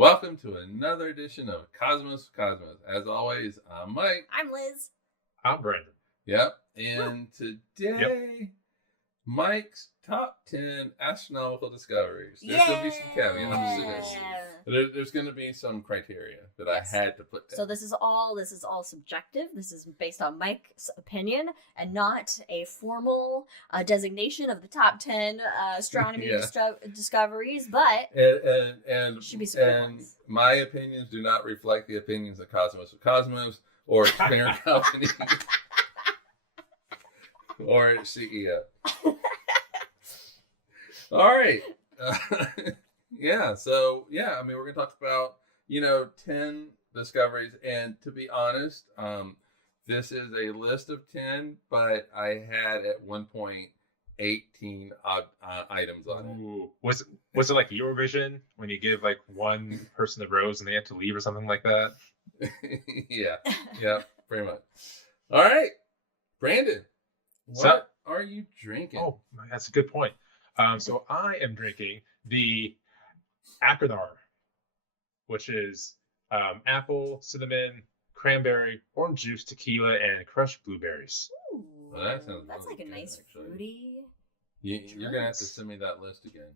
Welcome to another edition of Cosmos with Cosmos. As always, I'm Mike. I'm Liz. I'm Brandon. Yep. And today, Mike's top 10 astronomical discoveries. There's going to be some caveats to this. There's going to be some criteria that I had to put down. So this is all subjective. This is based on Mike's opinion and not a formal designation of the top 10 astronomy discoveries, but and should be some good ones. My opinions do not reflect the opinions of Cosmos with Cosmos or its parent company or its CEO. All right. I mean, we're going to talk about, 10 discoveries. And to be honest, this is a list of 10, but I had at one point 18 items on it. Ooh. Was it like Eurovision when you give like one person the rose and they have to leave or something like that? Yeah, pretty much. All right, Brandon, what are you drinking? Oh, that's a good point. So I am drinking the Akranar, which is apple, cinnamon, cranberry, orange juice, tequila, and crushed blueberries. Ooh, well, that's like a nice fruity. You're gonna have to send me that list again.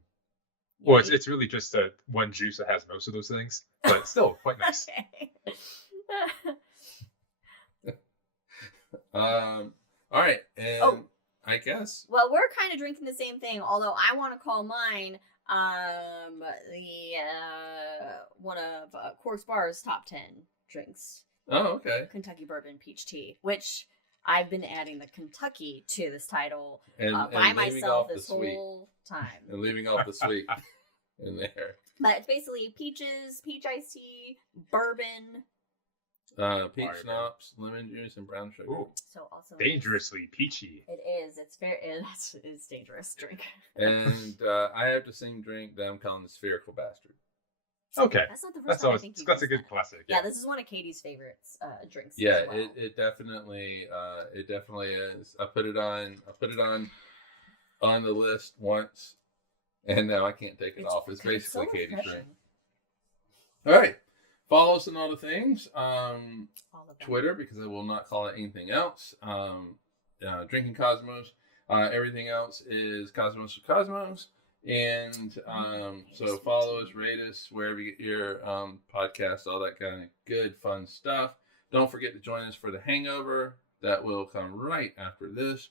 Well, it's really just one juice that has most of those things, but still quite nice. All right, and I guess. Well, we're kind of drinking the same thing, although I want to call mine one of Cork's Bar's top 10 drinks. Oh, okay. Kentucky Bourbon Peach Tea, which I've been adding the Kentucky to this title by myself this whole time. And leaving off the sweet in there. But it's basically peaches, peach iced tea, bourbon, peach schnapps, lemon juice, and brown sugar. Ooh. So also dangerously peachy. It is. It's it's dangerous drink. And I have the same drink that I'm calling the Spherical Bastard. Okay, that's not the first time I think that's a good classic. Yeah, this is one of Katie's favorites drinks. Yeah, as well. it definitely is. I put it on the list once, and now I can't take it off. It's basically Katie's drink. All right. Follow us on all the things. Twitter, because I will not call it anything else. Drinking Cosmos. Everything else is Cosmos with Cosmos. And so follow us, rate us, wherever you get your podcasts, all that kind of good, fun stuff. Don't forget to join us for the hangover. That will come right after this.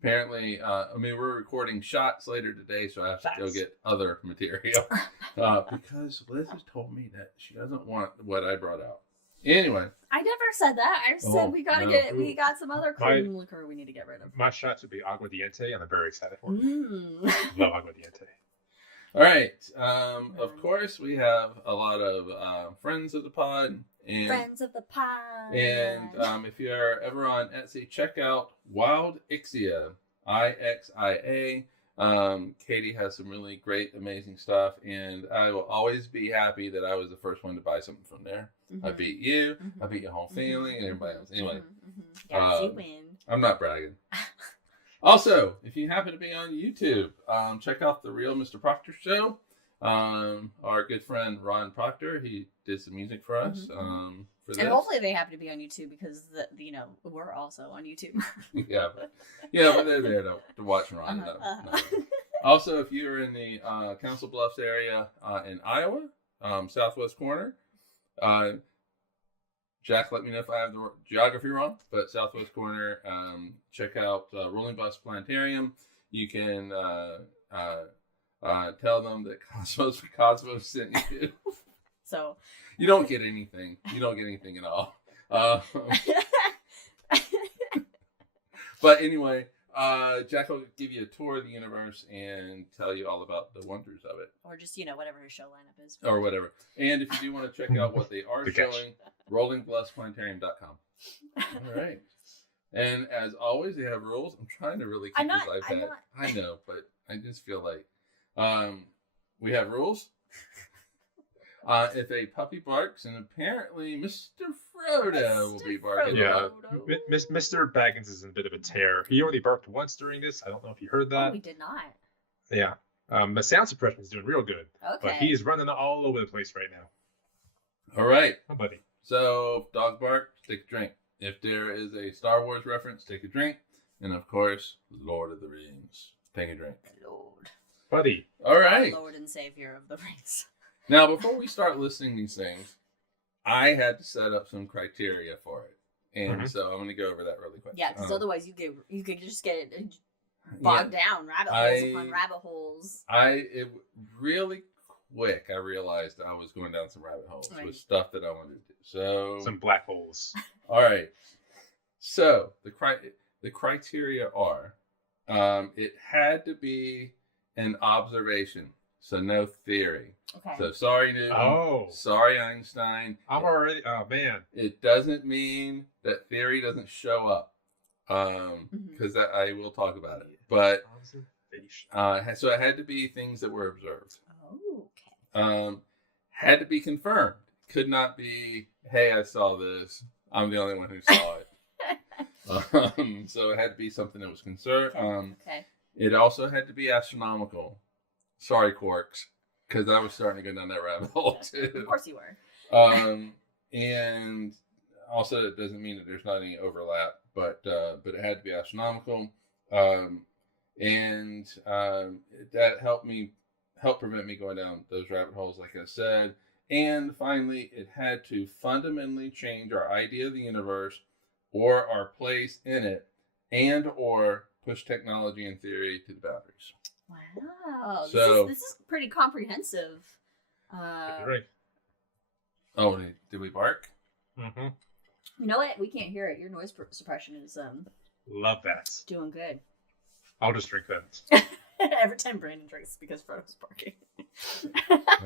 Apparently, we're recording shots later today, so I have to go get other material. Because Liz has told me that she doesn't want what I brought out. Anyway. I never said that. I said we got some other cream liquor we need to get rid of. My shots would be aguardiente, and I'm very excited for it. Love aguardiente. All right. Of course, we have a lot of friends of the pod. Friends of the pod. And if you're ever on Etsy, check out Wildixia, Ixia. Katie has some really great, amazing stuff, and I will always be happy that I was the first one to buy something from there. I beat you, I beat your whole family, and everybody else. Anyway, you win. I'm not bragging. Also, if you happen to be on YouTube, check out The Real Mr. Proctor Show. Our good friend Ron Proctor, he did some music for us. For this. And hopefully they happen to be on YouTube because we're also on YouTube. but they're there to watch Ron. No. Also, if you're in the Council Bluffs area in Iowa, southwest corner, Jack, let me know if I have the geography wrong, but southwest corner, check out Rolling Bus Planetarium. You can tell them that Cosmos sent you. So you don't get anything. You don't get anything at all. But anyway, Jack will give you a tour of the universe and tell you all about the wonders of it. Or just, whatever his show lineup is. Or whatever. And if you do want to check out what they are showing, rollingbluffsplanetarium.com. All right. And as always, they have rules. I'm trying to really keep this iPad. I know, but I just feel like we have rules. If a puppy barks, and apparently Mr. Frodo will be barking. Yeah, Mr. Baggins is in a bit of a tear. He already barked once during this. I don't know if you heard that. Oh, we did not. Yeah. The sound suppression is doing real good. Okay. But he's running all over the place right now. All right. Oh, buddy. So, dog bark, take a drink. If there is a Star Wars reference, take a drink. And of course, Lord of the Rings, take a drink. Lord. Buddy. All right. Our Lord and Savior of the Rings. Now, before we start listing these things, I had to set up some criteria for it. And so I'm going to go over that really quick. Yeah, because otherwise you could just get bogged down rabbit holes upon rabbit holes. Really quick, I realized I was going down some rabbit holes with stuff that I wanted to do. So some black holes. All right. So the criteria are, it had to be an observation, so no theory. Okay. So sorry, Newton. Oh. Sorry, Einstein. I'm already. Oh man. It doesn't mean that theory doesn't show up, because I will talk about it. But so it had to be things that were observed. Oh, okay. Had to be confirmed. Could not be, hey, I saw this. I'm the only one who saw it. So it had to be something that was concerned. Okay. It also had to be astronomical. Sorry, Quarks, because I was starting to go down that rabbit hole too. Of course you were. And also it doesn't mean that there's not any overlap, but it had to be astronomical. And that helped prevent me going down those rabbit holes, like I said. And finally, it had to fundamentally change our idea of the universe or our place in it, and or push technology and theory to the boundaries. Wow. So this is pretty comprehensive. Right. Oh, did we bark? Mm-hmm. You know what? We can't hear it. Your noise suppression is Love that. doing good. I'll just drink that. Every time Brandon drinks because Frodo's barking.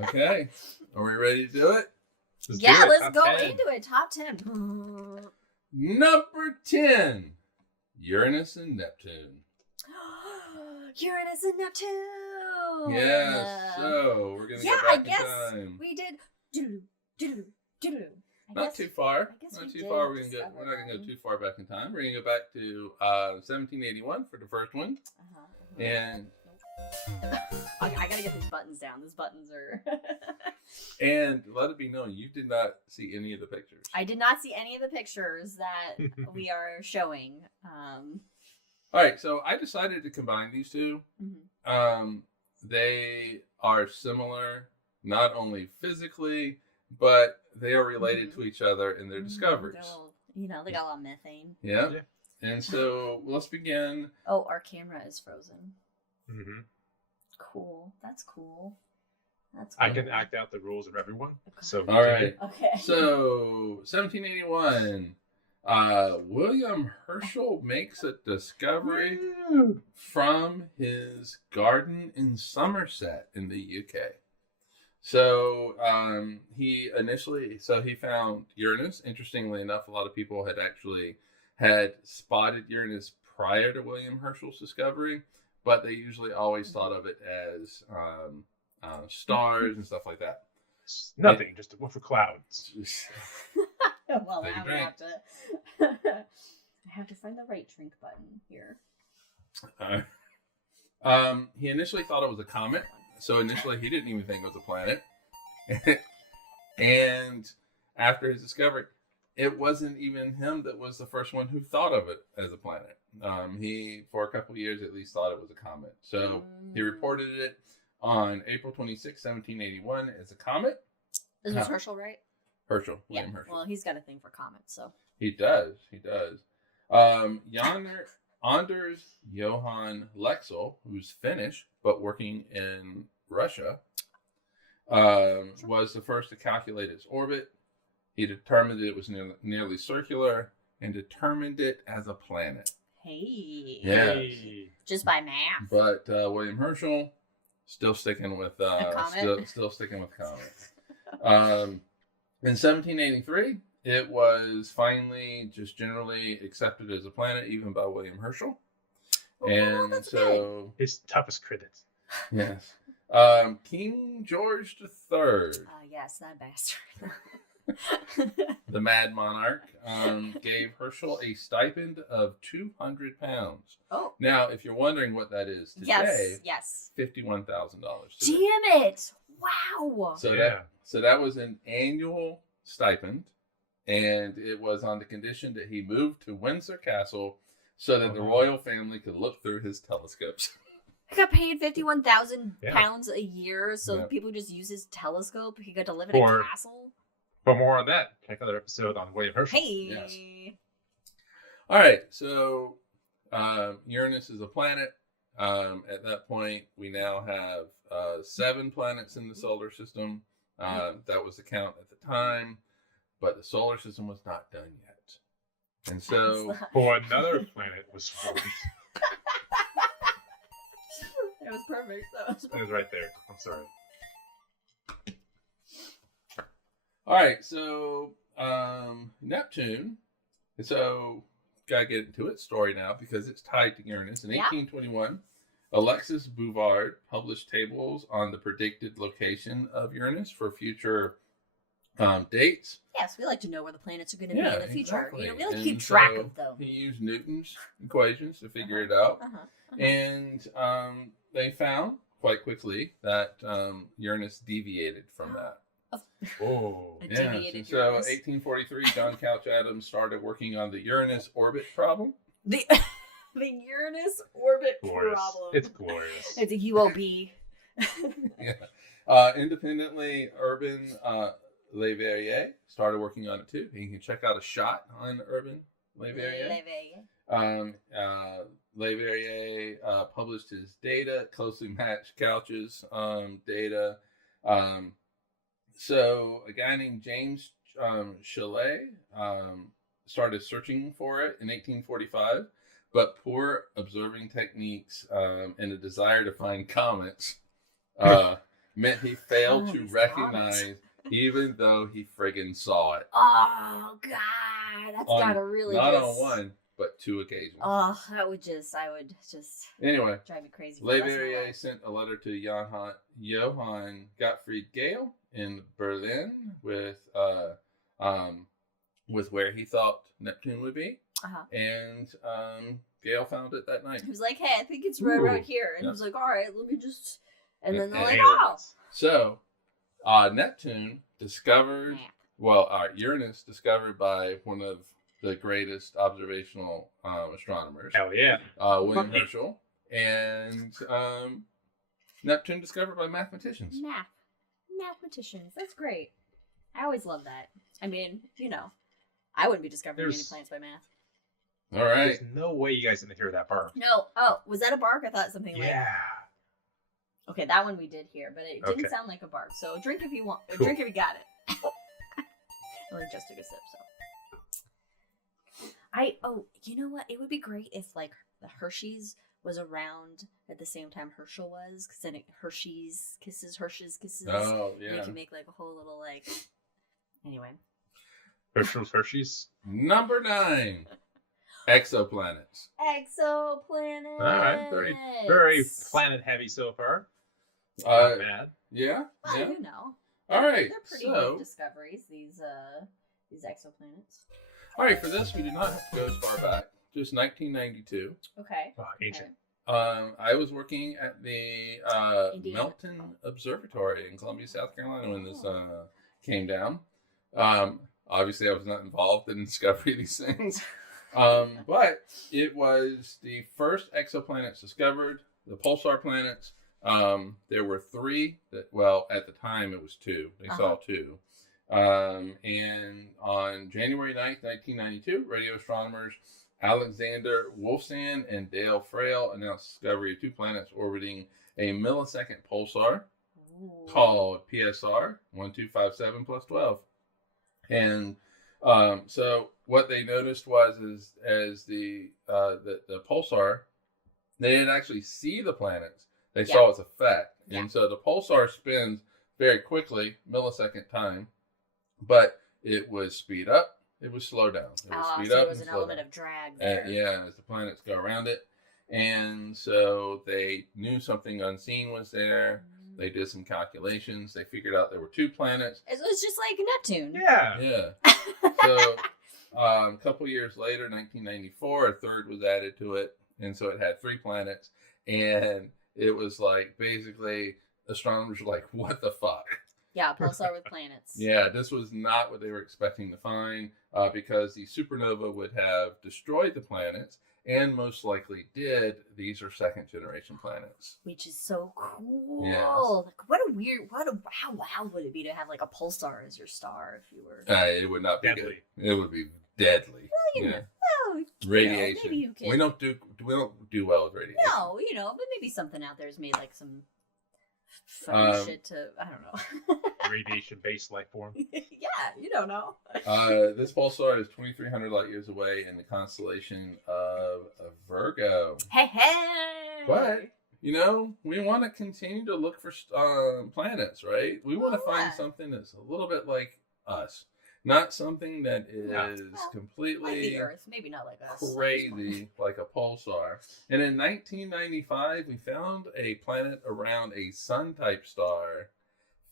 Okay. Are we ready to do it? Let's go into it. Top 10. Number 10. Uranus and Neptune. Uranus and Neptune. Yes. So we're gonna go back I in guess time. we did. Not too far. I Not guess too we far. did We're not gonna go too far back in time. We're gonna go back to 1781 for the first one. And I gotta get these buttons down. These buttons are. and let it be known, you did not see any of the pictures. I did not see any of the pictures that we are showing. All right, so I decided to combine these two. They are similar, not only physically, but they are related to each other in their discoveries. They got a lot of methane. Yeah. And so let's begin. Oh, our camera is frozen. Mm-hmm. Cool. That's cool. I can act out the rules of everyone. Okay. So all right. Okay. So 1781. William Herschel makes a discovery from his garden in Somerset in the UK. So he found Uranus. Interestingly enough, a lot of people had spotted Uranus prior to William Herschel's discovery, but they usually always thought of it as stars and stuff like that. Nothing, just a woof of clouds. Well, now we have to. I have to find the right drink button here. He initially thought it was a comet, so initially he didn't even think it was a planet. And after his discovery, it wasn't even him that was the first one who thought of it as a planet. He, for a couple of years at least, thought it was a comet. So he reported it on April 26, 1781 as a comet. This was Herschel, right? William Herschel. Well, he's got a thing for comets, so. He does. Anders Johann Lexel, who's Finnish but working in Russia, was the first to calculate its orbit. He determined it was nearly circular and determined it as a planet. Hey. Yeah. Hey. Just by math. But William Herschel still sticking with comet. still sticking with comet. In 1783, it was finally just generally accepted as a planet, even by William Herschel. And that's so his toughest critic. yes, King George III. Yes, that bastard. The Mad Monarch, gave Herschel a stipend of £200. Oh. Now, if you're wondering what that is today, yes. $51,000. Damn it! Wow. So that was an annual stipend, and it was on the condition that he moved to Windsor Castle so that the royal family could look through his telescopes. He got paid £51,000 Yeah. a year, so Yeah. people just use his telescope. He got to live in Or- a castle. For more on that, check another episode on William Herschel. Hey. Yes. All right, so Uranus is a planet. At that point, we now have 7 planets in the solar system. That was the count at the time, but the solar system was not done yet. And so, For another planet was formed. That was perfect. It was right there. I'm sorry. all right, so Neptune. So, gotta get into its story now because it's tied to Uranus. In Yeah. 1821, Alexis Bouvard published tables on the predicted location of Uranus for future dates. Yes, we like to know where the planets are going to be Yeah, in the future. exactly. You know, we like to And keep track so of them. He used Newton's equations to figure it out. And they found quite quickly that Uranus deviated from that. Oh. A Yeah, deviated so Uranus. 1843, John Couch Adams started working on the Uranus orbit problem. The Uranus orbit Glorious. problem. It's glorious. It's a UOB. Independently, Urban Leverrier started working on it too. You can check out a shot on Urban Leverrier. Leverrier published his data, closely matched Couch's data. So a guy named James Chalet started searching for it in 1845, but poor observing techniques and a desire to find comets meant he failed to these recognize, comets. even though he friggin' saw it. Oh God, that's On- gotta really Not just... on one, but 2 occasions. Oh, I would just Anyway, drive me crazy. For the rest of my Leverrier life. sent a letter to Johann Gottfried Gale in Berlin with where he thought Neptune would be, and Gale found it that night. He was like, "Hey, I think it's right around Ooh. here," and he Yep. was like, "All right, let me just." And then they're And like, aliens. So, Neptune discovered, Uranus discovered by one of the greatest observational astronomers, Hell yeah. William Herschel, and Neptune discovered by mathematicians. Mathematicians. That's great. I always love that. I mean, you know, I wouldn't be discovering any There's- planets by math. All right. There's no way you guys didn't hear that bark. No. Oh, was that a bark? I thought something like. Yeah. Okay, that one we did hear, but it didn't Okay. sound like a bark. So drink if you want. Cool. Drink if you got it. I like just took a sip. So. You know what? It would be great if like the Hershey's was around at the same time Herschel was, because then Hershey's kisses. Oh, And yeah. you can make like a whole little like. Anyway. Hershey's. Number 9, exoplanets. Exoplanets. All right. Very planet heavy so far. Uh, Not bad. Yeah. Well, Yeah. you know. All right. They're pretty So, neat discoveries, these exoplanets. all right. For this, we do not have to go as far back. Just 1992. Okay. Oh, ancient. I was working at the Indiana. Melton Observatory in Columbia, South Carolina when this came down. Obviously, I was not involved in the discovery of these things. But it was the first exoplanets discovered, the pulsar planets. There were 3 that, at the time it was 2. They saw 2. And on January 9th, 1992, radio astronomers Alexander Wolfson and Dale Frail announced discovery of 2 planets orbiting a millisecond pulsar called PSR 1257 plus 12. And so what they noticed was as the pulsar, they didn't actually see the planets. They saw its effect. Yeah. And so the pulsar spins very quickly, millisecond time, but it would speed up, it would slow down. It would speed So up there was and an slow element down. of drag there. As the planets go around it. And so they knew something unseen was there. They did some calculations. They figured out there were 2 planets. It was just like Neptune. Yeah. Yeah. So a couple years later, 1994, a third was added to it. And so it had 3 planets. And it was like, basically, astronomers were like, what the fuck? Yeah, pulsar with planets. Yeah, this was not what they were expecting to find because the supernova would have destroyed the planets and most likely did. These are second generation planets. Which is so cool. Yes. Like, how wild would it be to have like a pulsar as your star if you were... It would not be Deadly. good. It would be deadly. Well, you know, Radiation. maybe you can... We don't do well with radiation. No, but maybe something out there has made like some funny shit to, I don't know. Radiation-based life form. Yeah, you don't know. This pulsar is 2,300 light years away in the constellation of Virgo. Hey. But, we want to continue to look for planets, right? We want to find something that's a little bit like us. Not something that is completely like the Earth, maybe not like us. Crazy, like a pulsar. And in 1995, we found a planet around a Sun-type star,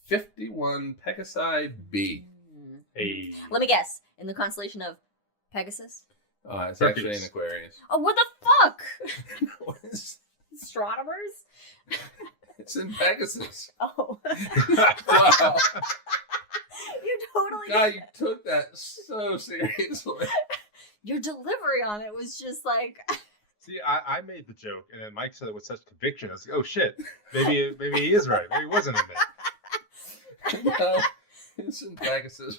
51 Pegasi B. Hey. Let me guess. In the constellation of Pegasus? It's actually in Aquarius. Oh, what the fuck? Astronomers? It's in Pegasus. Oh. Wow. You totally... God, you took that so seriously. Your delivery on it was just like... See, I made the joke, and then Mike said it with such conviction. I was like, oh shit, maybe he is right. Maybe he wasn't in there. No, it's in Pegasus.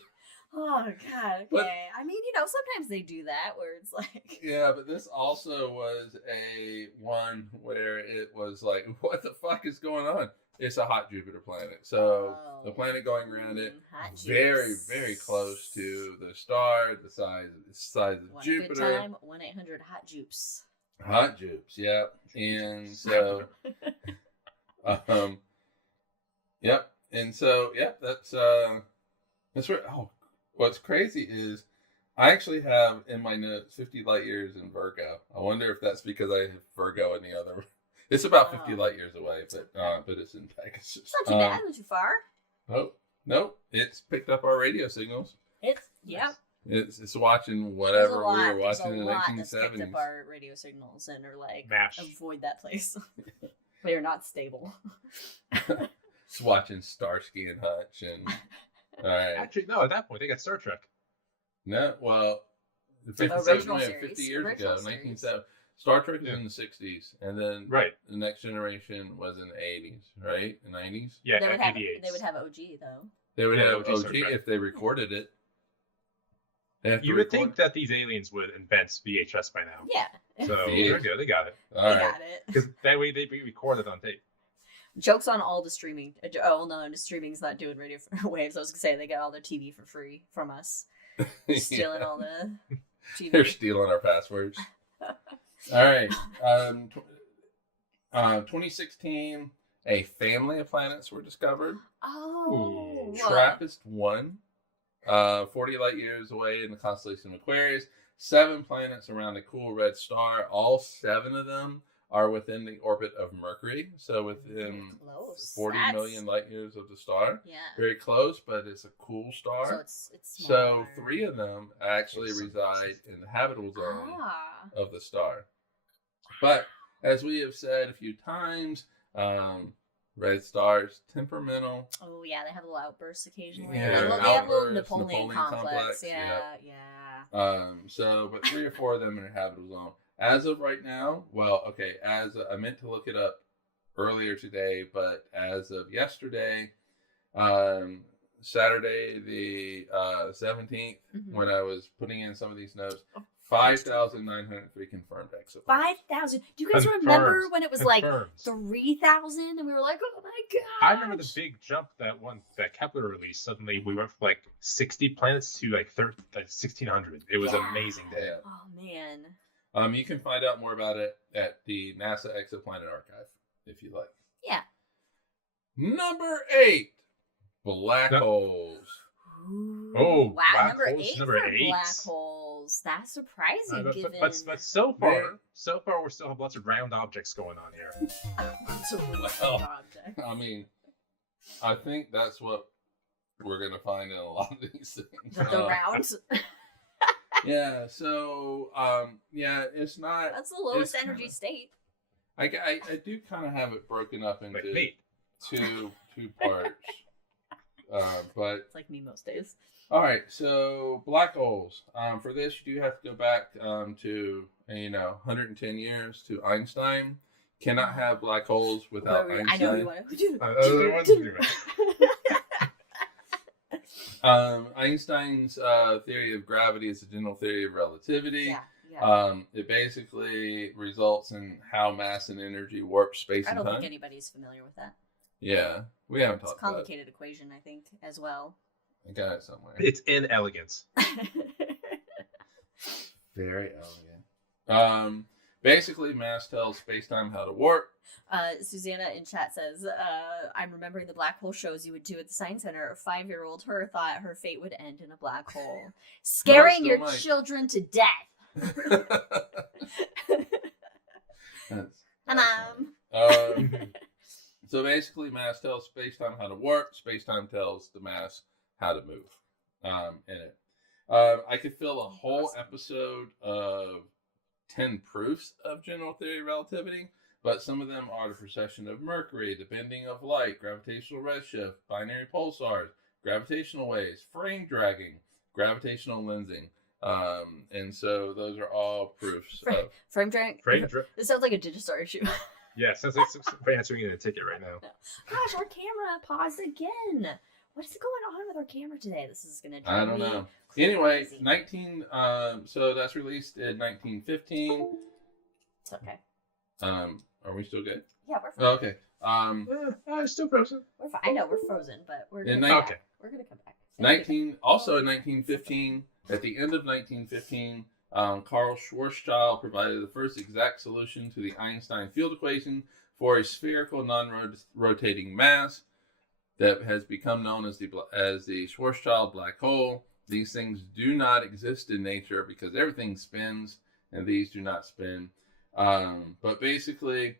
Oh, God, okay. But, I mean, sometimes they do that where it's like... Yeah, but this also was a one where it was like, what the fuck is going on? It's a hot Jupiter planet. So the planet going around it, very, very close to the star, the size of Jupiter. Good time, 1-800-HOT-JUPES. Hot Jupes, yeah. And so, yep. And so, yep, that's where, what's crazy is I actually have in my notes 50 light years in Virgo. I wonder if that's because I have Virgo in the other. It's about 50 light years away, but it's in Pegasus. It's not too bad, not too far. Nope. It's picked up our radio signals. It's watching whatever we were watching in the 1970s. Picked up our radio signals and are like, MASH. Avoid that place. We are not stable. It's watching Starsky and Hutch and. All right. Actually, no. At that point, they got Star Trek. No, well, 50 years ago, 1970. Star Trek was in the 60s, and then the Next Generation was in the 80s, right? The 90s? Yeah, they would have OG, though. They would have OG if they recorded it. You would think that these aliens would invent VHS by now. Yeah. So they're good. They got it. All right. Got it. Because that way they'd be recorded on tape. Joke's on all the streaming. Oh, no, the streaming's not doing radio waves. I was going to say they get all their TV for free from us. Stealing all the TV. They're stealing our passwords. All right. 2016, a family of planets were discovered. Oh. TRAPPIST-1, 40 light years away in the constellation of Aquarius. 7 planets around a cool red star. All 7 of them are within the orbit of Mercury, so within 40 million light years of the star. Yeah. Very close, but it's a cool star. So it's so 3 of them actually reside in the habitable zone of the star. But as we have said a few times, red stars, temperamental. Oh yeah, they have little outbursts occasionally. Yeah, they have a little Napoleon complex. Yeah. But 3 or 4 of them are in the habitable zone. As of right now, I meant to look it up earlier today, but as of yesterday, Saturday the 17th, when I was putting in some of these notes, 5,903 confirmed exoplanets. 5,000. Do you guys remember when it was like 3,000 and we were like, oh my god? I remember the big jump that Kepler released. Suddenly we went from like 60 planets to like 1,600. It was amazing day. Oh man. You can find out more about it at the NASA Exoplanet Archive, if you like. Yeah. Number 8, black holes. Ooh. Oh, wow! Black Number 8 black holes. That's surprising. But so far, we still have lots of round objects going on here. Lots of round objects. I mean, I think that's what we're gonna find in a lot of these things. The rounds. Yeah. So, it's not. That's the lowest energy state. I do kind of have it broken up into two parts. But It's like me most days. all right, so black holes. For this, you do have to go back to 110 years to Einstein. Cannot have black holes without Einstein. I know you want to do. Let's do it. Einstein's theory of gravity is the general theory of relativity. Yeah. It basically results in how mass and energy warp space I and don't time. think anybody's familiar with that. Yeah, we haven't It's a talked about it. complicated equation, I think, as well. I got it somewhere. It's in elegance. Very elegant. Basically, mass tells space-time how to warp. Susanna in chat says, I'm remembering the black hole shows you would do at the Science Center. A 5-year-old her thought her fate would end in a black hole. Scaring your children to death. So basically, mass tells space-time how to warp. Space-time tells the mass how to move in it. I could fill a whole episode of 10 proofs of general theory of relativity, but some of them are the precession of Mercury, the bending of light, gravitational redshift, binary pulsars, gravitational waves, frame dragging, gravitational lensing. And so those are all proofs of frame drag. This sounds like a Digistar issue. Yeah, sounds like somebody answering in a ticket right now. Gosh, our camera paused again. What is going on with our camera today? This is gonna I drive don't me know. crazy. Anyway, so that's released in 1915. It's okay. Are we still good? Yeah, we're fine. Oh, okay. Still frozen. We're fine. I know we're frozen, but we're gonna In come nine- back. We're gonna come back. Also in 1915, at the end of 1915, Carl Schwarzschild provided the first exact solution to the Einstein field equation for a spherical non-rotating mass that has become known as the Schwarzschild black hole. These things do not exist in nature because everything spins, and these do not spin. But basically,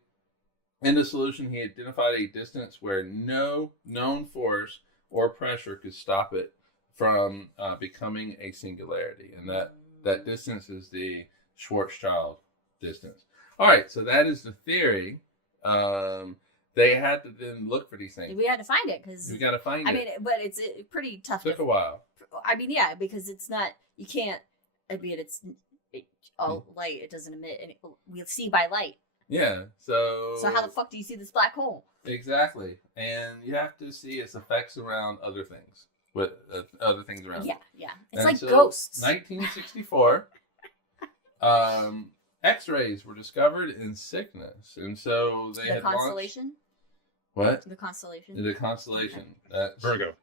in the solution, he identified a distance where no known force or pressure could stop it from becoming a singularity, and that distance is the Schwarzschild distance. All right, so that is the theory. They had to then look for these things. We had to find it because We got to find it. I mean, but it's pretty tough. Took a while. I mean, yeah, because it's not. You can't. I mean, all light. It doesn't emit. And we see by light. Yeah. So how the fuck do you see this black hole? Exactly, and you have to see its effects around other things. With other things around. Yeah, yeah. It's And like so, ghosts. 1964. X-rays were discovered in sickness, and so they had constellation. What? The constellation. The constellation. That's Virgo.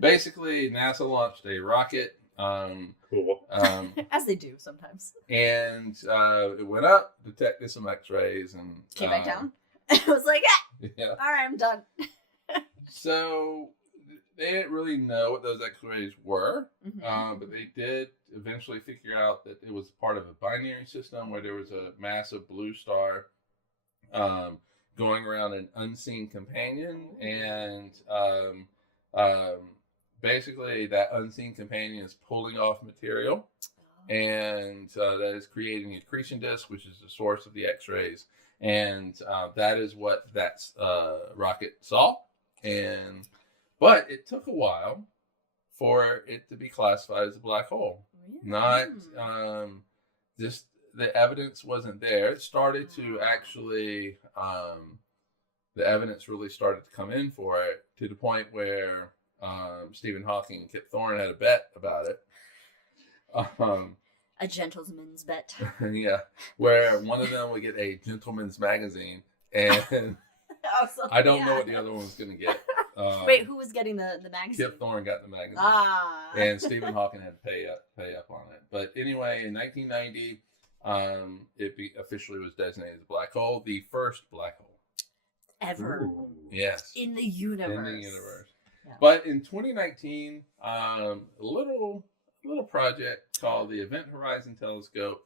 basically NASA launched a rocket. Cool. As they do sometimes. And it went up, detected some X-rays, and Came back down. It was like, yeah. all right, I'm done. So they didn't really know what those X-rays were, Mm-hmm. but they did eventually figure out that it was part of a binary system where there was a massive blue star going around an unseen companion, and basically that unseen companion is pulling off material, and that is creating an accretion disk, which is the source of the X-rays, and that is what that rocket saw. But it took a while for it to be classified as a black hole. Really? Not just the evidence wasn't there. It started to actually the evidence really started to come in for it, to the point where Stephen Hawking and Kip Thorne had a bet about it. A gentleman's bet. Yeah, where one of them would get a gentleman's magazine, and I don't know what the other one was going to get. Wait, who was getting the magazine? Kip Thorne got the magazine. And Stephen Hawking had to pay up on it. But anyway, in 1990, it officially was designated as a black hole, the first black hole ever. Ooh. Yes, In the universe. in the universe. Yeah. But in 2019, a little project called the Event Horizon Telescope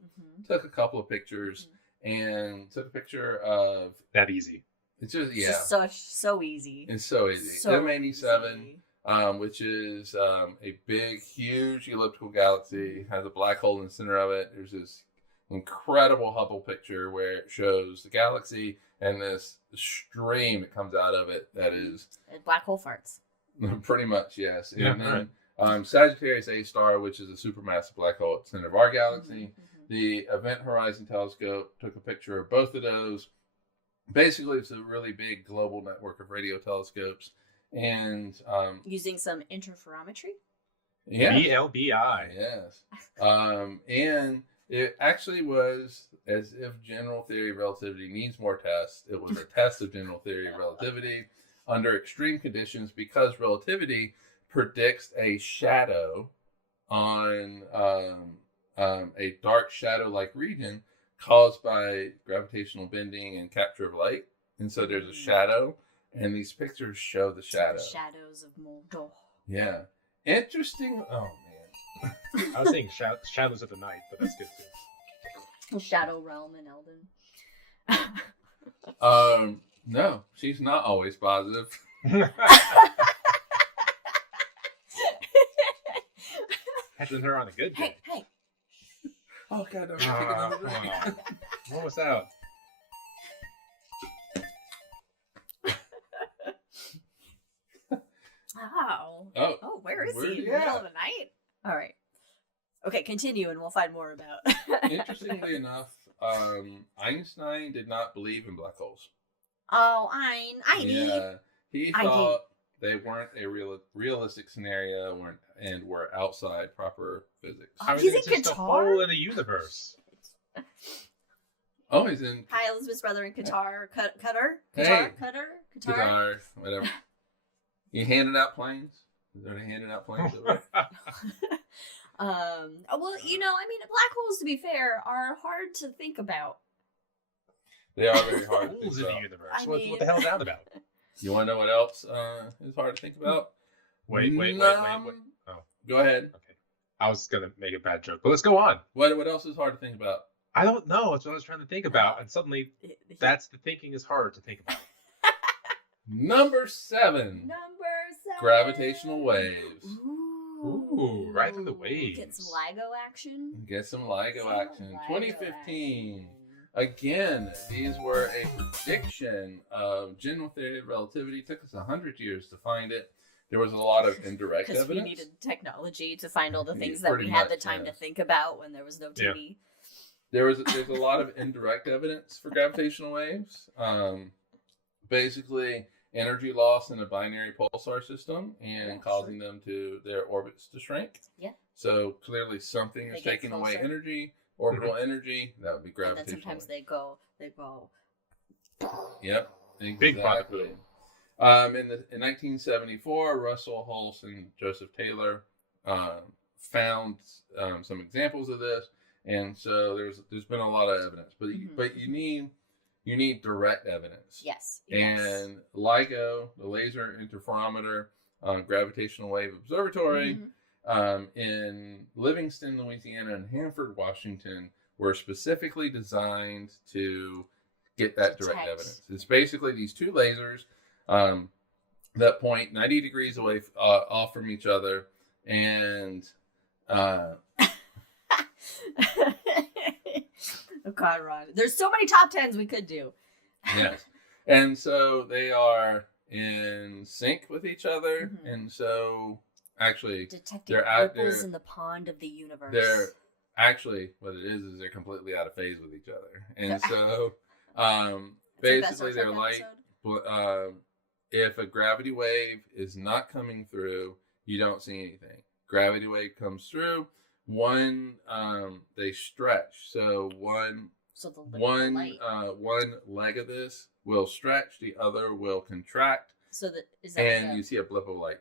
took a couple of pictures and took a picture of That easy. it's just It's just so easy. It's so easy. So M87, easy. which is a big, huge elliptical galaxy, has a black hole in the center of it. There's this incredible Hubble picture where it shows the galaxy and this stream that comes out of it that is black hole farts. pretty much, yes. Yeah, And then Sagittarius A star, which is a supermassive black hole at the center of our galaxy. The Event Horizon Telescope took a picture of both of those. Basically, it's a really big global network of radio telescopes. And using some interferometry? Yeah. BLBI. Yes. And it actually was as if general theory of relativity needs more tests. It was a test of general theory of relativity under extreme conditions because relativity predicts a shadow on a dark shadow-like region caused by gravitational bending and capture of light. And so there's a shadow, and these pictures show the shadow. The shadows of Mordor. Yeah. Interesting. Oh, man. I was saying Shadows of the Night, but that's good too. Shadow Realm in Elden. No, she's not always positive. Catching her on a good day. Hey. Oh, God, no. Come on. I'm almost out. Oh, where is he? In the middle of the night? All right. Okay, continue and we'll find more about. Interestingly enough, Einstein did not believe in black holes. Oh, Yeah, he thought they weren't a realistic scenario and were outside proper physics. Oh, he's in it's just Qatar? a hole in the universe. Oh, he's in Hi, Elizabeth's brother in Qatar. Qatar? Hey. Qatar? Whatever. You handing out planes? Is there any handing out planes over there? Well, black holes, to be fair, are hard to think about. They are very hard to think Holes in the about. universe. What the hell is that about? You want to know what else is hard to think about? Wait. Oh. Go ahead. Okay. I was going to make a bad joke, but let's go on. What else is hard to think about? I don't know. That's what I was trying to think about. And suddenly, that's the thinking is hard to think about. Number 7. Gravitational waves. Ooh, right through the waves. Get some LIGO action. 2015. Again, these were a prediction of general theory of relativity. It took us 100 years to find it. There was a lot of indirect evidence. Because we needed technology to find all the things that Pretty we had much, the time yes. to think about when there was no TV. There's a lot of indirect evidence for gravitational waves. Basically, energy loss in a binary pulsar system and causing them to their orbits to shrink. Yeah. So clearly something is taking away energy, orbital energy. That would be gravitational. And then sometimes they go. Yep. Exactly. Big probability. In 1974, Russell Hulse and Joseph Taylor found some examples of this, and so there's been a lot of evidence, but you need direct evidence. Yes. And LIGO, the Laser Interferometer Gravitational Wave Observatory, in Livingston, Louisiana, and Hanford, Washington, were specifically designed to get that direct evidence. It's basically these two lasers that point 90 degrees away off from each other, and oh God, Ron. There's so many top 10s we could do. Yes. And so they are in sync with each other. And so actually detecting ripples in the pond of the universe. They're actually, what it is they're completely out of phase with each other. And so basically they're like, if a gravity wave is not coming through, you don't see anything. Gravity wave comes through, they stretch. So one leg of this will stretch, the other will contract. So you see a blip of light.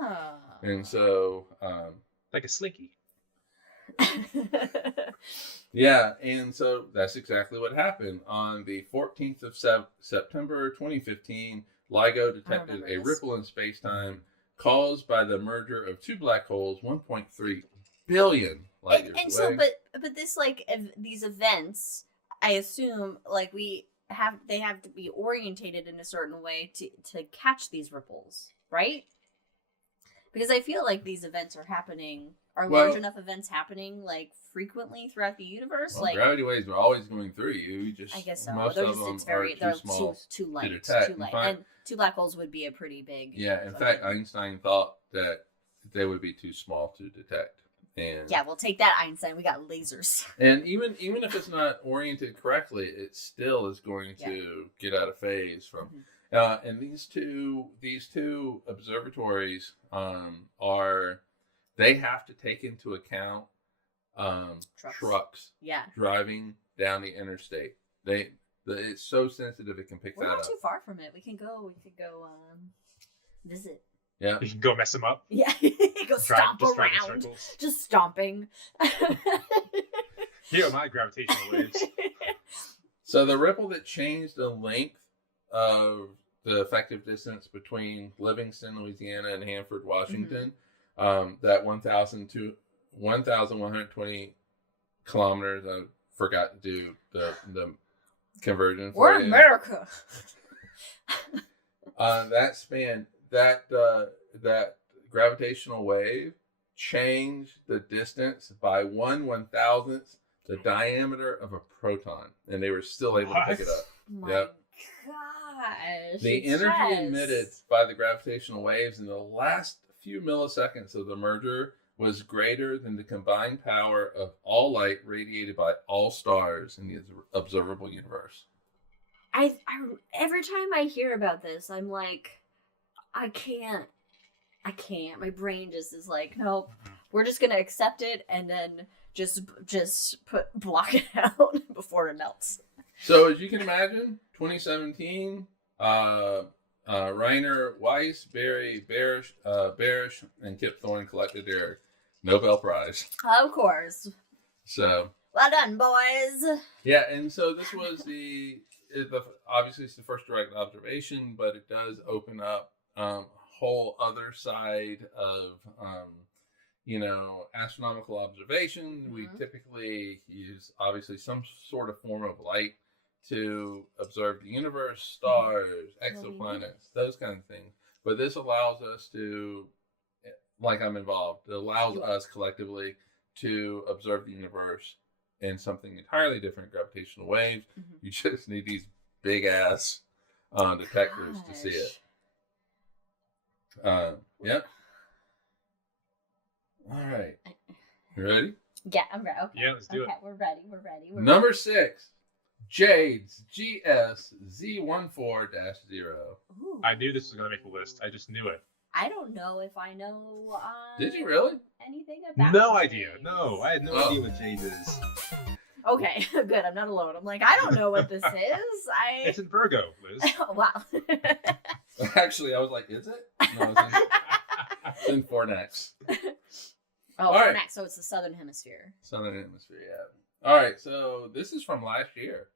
Ah. And so like a slinky. Yeah, and so that's exactly what happened. On the 14th of September 2015, LIGO detected a ripple in space-time caused by the merger of two black holes 1.3 billion light years away. And so, but this, these events, I assume, they have to be orientated in a certain way to catch these ripples, right? Because I feel like these events are happening Are Well- large enough events happening like frequently throughout the universe? Well, like gravity waves are always going through you. You just I guess so. most They're of just, them it's very are they're too small. too light, detect. too In light, fact- and two black holes would be a pretty big. Yeah, in fact, Einstein thought that they would be too small to detect. And Yeah, we'll take that, Einstein. We got lasers. and even if it's not oriented correctly, it still is going to get out of phase from. Mhm. And these two observatories they have to take into account trucks Yeah, driving down the interstate. It's so sensitive it can pick we're that not up. too far from it. We could go visit. Yeah. You can go mess them up. Yeah, go stomp Drive in around, circles. just stomping. Here are my gravitational waves. So the ripple that changed the length of the effective distance between Livingston, Louisiana, and Hanford, Washington, that 1,120 kilometers. I forgot to do the conversion. We're you. America. That span, that gravitational wave changed the distance by 1/1000th the diameter of a proton, and they were still able to pick it up. My Yep. gosh. The yes. energy emitted by the gravitational waves in the last few milliseconds of the merger was greater than the combined power of all light radiated by all stars in the observable universe. I every time I hear about this, I'm like, I can't. My brain just is like, nope. We're just gonna accept it and then just block it out before it melts. So as you can imagine, 2017, Rainer Weiss, Barry Barish, and Kip Thorne collected their Nobel Prize. Of course. So Well done, boys. yeah, and so this was obviously it's the first direct observation, but it does open up a whole other side of astronomical observation. We typically use obviously some sort of form of light to observe the universe, stars, exoplanets, those kind of things. But this allows us to, like I'm involved, it allows us collectively to observe the universe in something entirely different, gravitational waves. You just need these big ass detectors to see it. Yep. All right. You ready? Yeah, I'm ready. Okay. Yeah, let's do it. Okay, we're ready. We're ready. Number 6, Jade's GS-Z14-0. Ooh. I knew this was going to make the list. I just knew it. I don't know if I know. Did you really? Anything about? No Jades. idea. No, I had no idea what Jade is. Okay, good. I'm not alone. I'm like, I don't know what this is. It's in Virgo, Liz. Wow. Actually, I was like, is it? No, it's in Fornax. Oh, All right. next. So it's the southern hemisphere. Southern Hemisphere, yeah. All right, so this is from last year.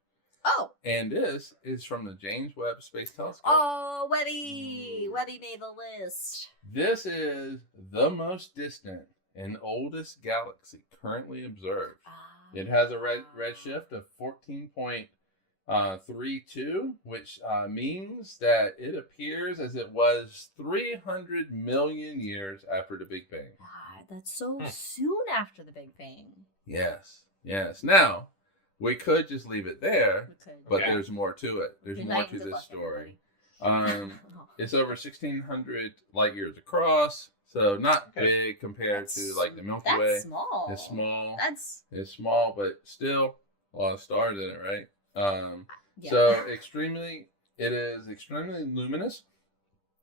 Oh. And this is from the James Webb Space Telescope. Oh, Webby made the list. This is the most distant and oldest galaxy currently observed. It has a redshift of 14.32, which means that it appears as it was 300 million years after the Big Bang. God, that's so soon after the Big Bang. Yes. Now, we could just leave it there, but Okay. there's more to it. There's more to this story. It's over 1,600 light years across, so not big compared to like the Milky Way. That's small. It's small. That's It's small, but still a lot of stars in it, right? yeah. So it is extremely luminous,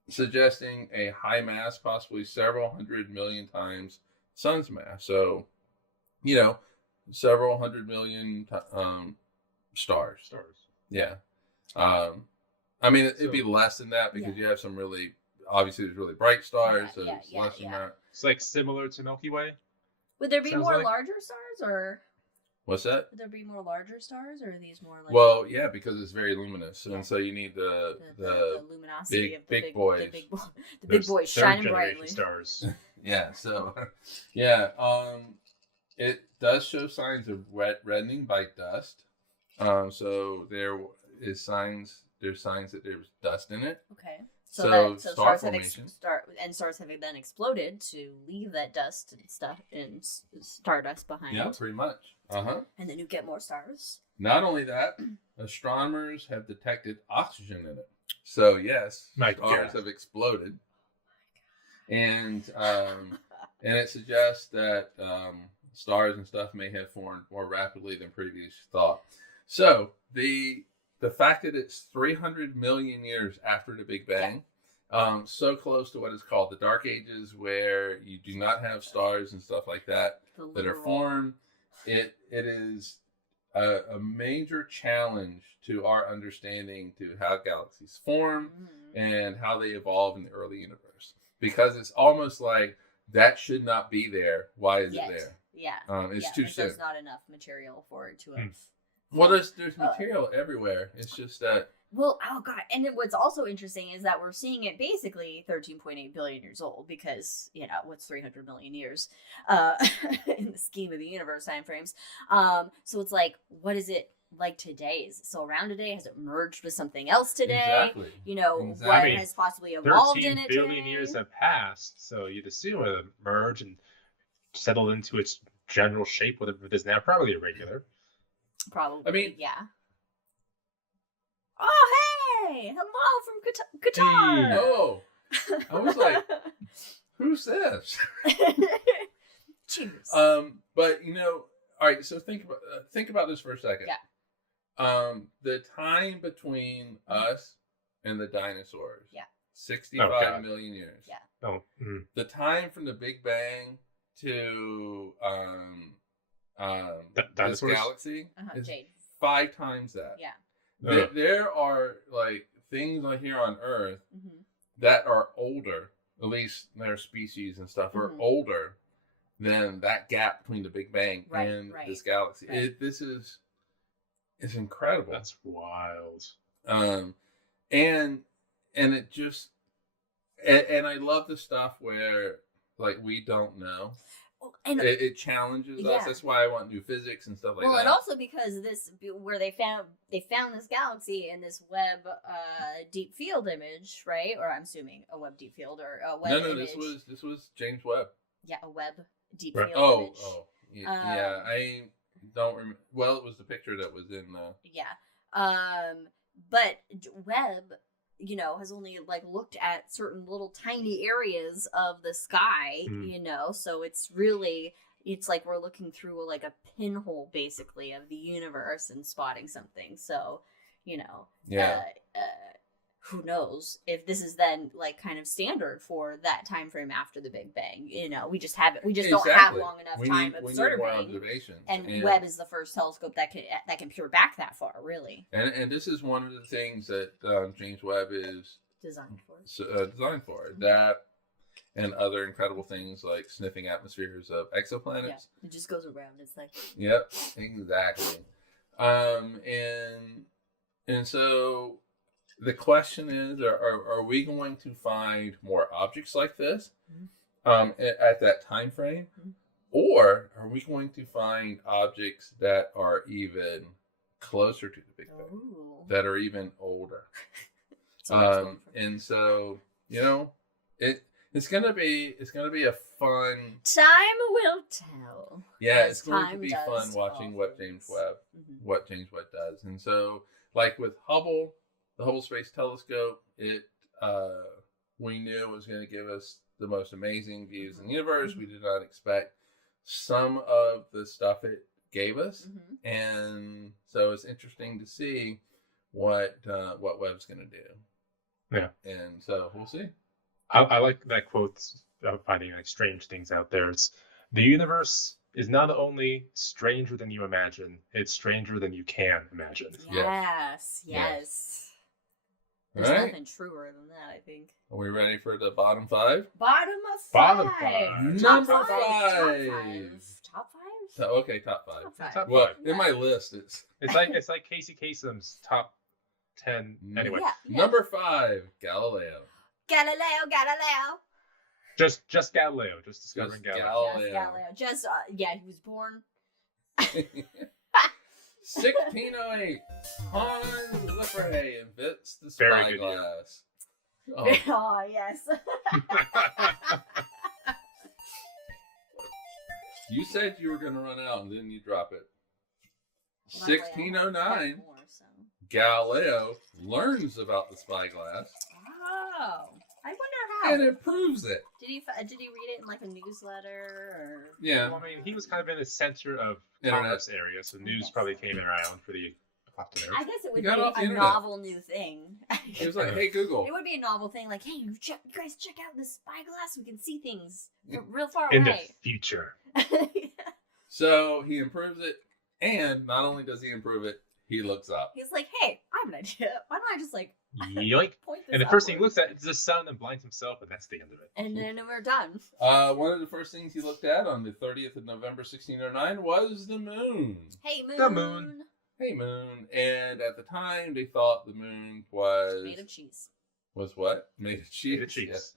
suggesting a high mass, possibly several hundred million times sun's mass. So, several hundred million stars. Yeah. I mean, it'd be less than that because you have some obviously there's really bright stars, so it's less than that. It's like similar to Milky Way. Would there be Sounds more like- larger stars, or What's that? would there be more larger stars, or are these more like Well, yeah, because it's very luminous, and so you need the luminosity of the big big boys. the big boys Third shining generation brightly. stars. yeah. So yeah, it does show signs of reddening by dust. So there's signs that there's dust in it. Okay. So So star stars have formation. stars have then exploded to leave that dust and stuff and stardust behind. Yeah, pretty much. Uh-huh. And then you get more stars. Not only that, astronomers have detected oxygen in it. So yes, My stars God. have exploded, and it suggests that stars and stuff may have formed more rapidly than previously thought. So the fact that it's 300 million years after the Big Bang, so close to what is called the Dark Ages, where you do not have stars and stuff like that that are formed, it is a major challenge to our understanding to how galaxies form and how they evolve in the early universe. Because it's almost like that should not be there. Why is it there? Yeah. It's too soon. There's not enough material for it to have. Well, there's material everywhere. It's just that. Well, oh god, and then what's also interesting is that we're seeing it basically 13.8 billion years old because what's 300 million years, in the scheme of the universe time frames. So it's like, what is it like today? Is it still around today? Has it merged with something else today? Exactly. What has possibly evolved 13 in it billion today? years have passed, so you'd assume it would merge and settle into its general shape, whatever it is now, probably irregular. Probably. I mean, yeah. Oh, hey! Hello from Qatar! Hey. Oh, I was like, who's this? Cheers. But all right. So think about this for a second. Yeah. The time between us and the dinosaurs. Yeah. 65 million years. Yeah. Oh. Mm. The time from the Big Bang to this Dinosaurs? galaxy is Jade. 5 times that. Yeah. There are like things on here on Earth Mm-hmm. that are older, at least their species and stuff are older than that gap between the Big Bang and this galaxy. Right. It's incredible. That's wild. And it just and I love the stuff where like we don't know. And it challenges us. That's why I want new physics and stuff like that. Well, and also because where they found this galaxy in this Webb deep field image, right? Or I'm assuming a Webb deep field or a Webb image. This was James Webb. Yeah, a Webb deep field image. Yeah, I don't remember. Well, it was the picture that was in. But Webb, has only like looked at certain little tiny areas of the sky, so it's like we're looking through like a pinhole basically of the universe and spotting something. So, who knows if this is then like kind of standard for that time frame after the Big Bang. We just don't have long enough time observing. We need more observations. And Webb is the first telescope that can peer back that far, really. And this is one of the things that James Webb is designed for. That and other incredible things like sniffing atmospheres of exoplanets. Yeah, it just goes around. It's like. Yep, exactly. And so the question is, are we going to find more objects like this at that time frame? Or are we going to find objects that are even closer to the Big Bang, that are even older? And so, it's gonna be a fun. Time will tell. Yeah, it's going to be fun watching what James Webb does. And so, like with Hubble, the Hubble Space Telescope, we knew it was going to give us the most amazing views in the universe. We did not expect some of the stuff it gave us, and so it's interesting to see what Webb's going to do. Yeah, and so we'll see. I like that quote of finding like strange things out there. It's the universe is not only stranger than you imagine; it's stranger than you can imagine. Yes. There's nothing truer than that, I think. Are we ready for the bottom 5? Bottom 5. Number 5. Top 5? Okay, top 5. Top Well, 5. in my list, it's like Casey Kasem's top 10. Anyway, Number 5, Galileo. Just Galileo, just discovering Galileo. Just he was born. 1608, Hans Lippershey invents the Very good spyglass. Oh, Oh, yes. you said you were going to run out, and then you drop it. Luckily, I have 1609, more, so. Galileo learns about the spyglass Oh, I wonder how. and improves it. Did he read it in like a newsletter or? Yeah. Well, I mean, he was kind of in the center of Internet. commerce area, so news probably came around for the popular. I guess it would He got off be the a internet. novel new thing. He was like, hey, Google. It would be a novel thing, like, hey, you guys check out this spyglass. We can see things real far In the away. future. So he improves it, and not only does he improve it, he looks up. He's like, hey, I have an idea. Why don't I just like Yoink. point this And the first thing he upward? looks at is the sun and blinds himself, and that's the end of it. And then we're done. One of the first things he looked at on the 30th of November, 1609, was the moon. Hey, moon. The moon. Hey, moon. And at the time, they thought the moon was... Made of cheese. Was what? Made of cheese. Made of cheese. Yes.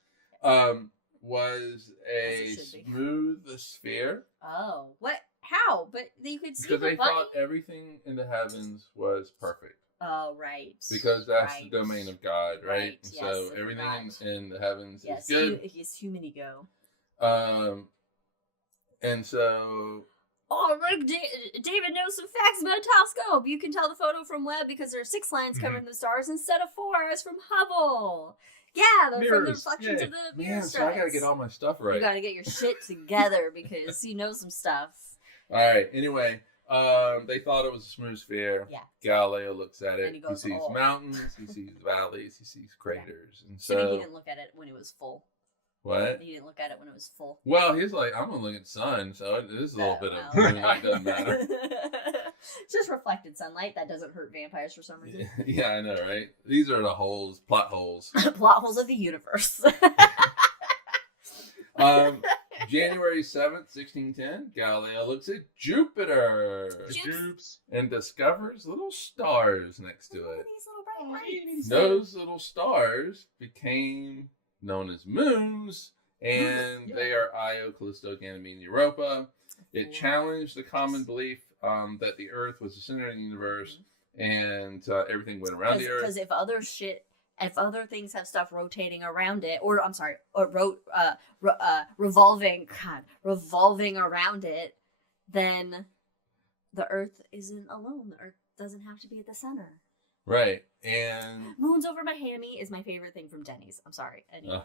Was a As it should be. smooth sphere. Oh, what? How? But you could see Because the they bunny. thought everything in the heavens was perfect. Oh, right. Because that's right. the domain of God, right? Right, And yes, so I everything forgot. in the heavens Yes, is good. It's human ego. And so Oh, look, David knows some facts about a telescope. You can tell the photo from Webb because there are 6 lines covering the stars instead of 4 as from Hubble. Yeah, they're from the Mirrors, reflections yay. of the man, mirror so I gotta stripes. get all my stuff right. You gotta get your shit together because you know some stuff. All right. Anyway, they thought it was a smooth sphere. Yeah. Galileo looks at it. And he He, goes, sees "Oh." mountains. He sees valleys. He sees craters. And So he so didn't look at it when it was full. what? He didn't look at it when it was full. Well, he's like, I'm gonna look at the sun, so it is a little bit of moonlight doesn't matter. It's just reflected sunlight. That doesn't hurt vampires for some reason. Yeah, I know, right? These are the holes, plot holes. Plot holes of the universe. January 7th, 1610, Galileo looks at Jupiter Jupes. and discovers little stars next to it. These little bright lights. Those little stars became known as moons, and they are Io, Callisto, Ganymede, and Europa. It challenged the common belief that the Earth was the center of the universe, and everything went around the Earth. Because if other things have stuff rotating around it, or I'm sorry, or revolving around it, then the Earth isn't alone. The Earth doesn't have to be at the center. Right, and Moons over my hammy is my favorite thing from Denny's. I'm sorry. Anyway.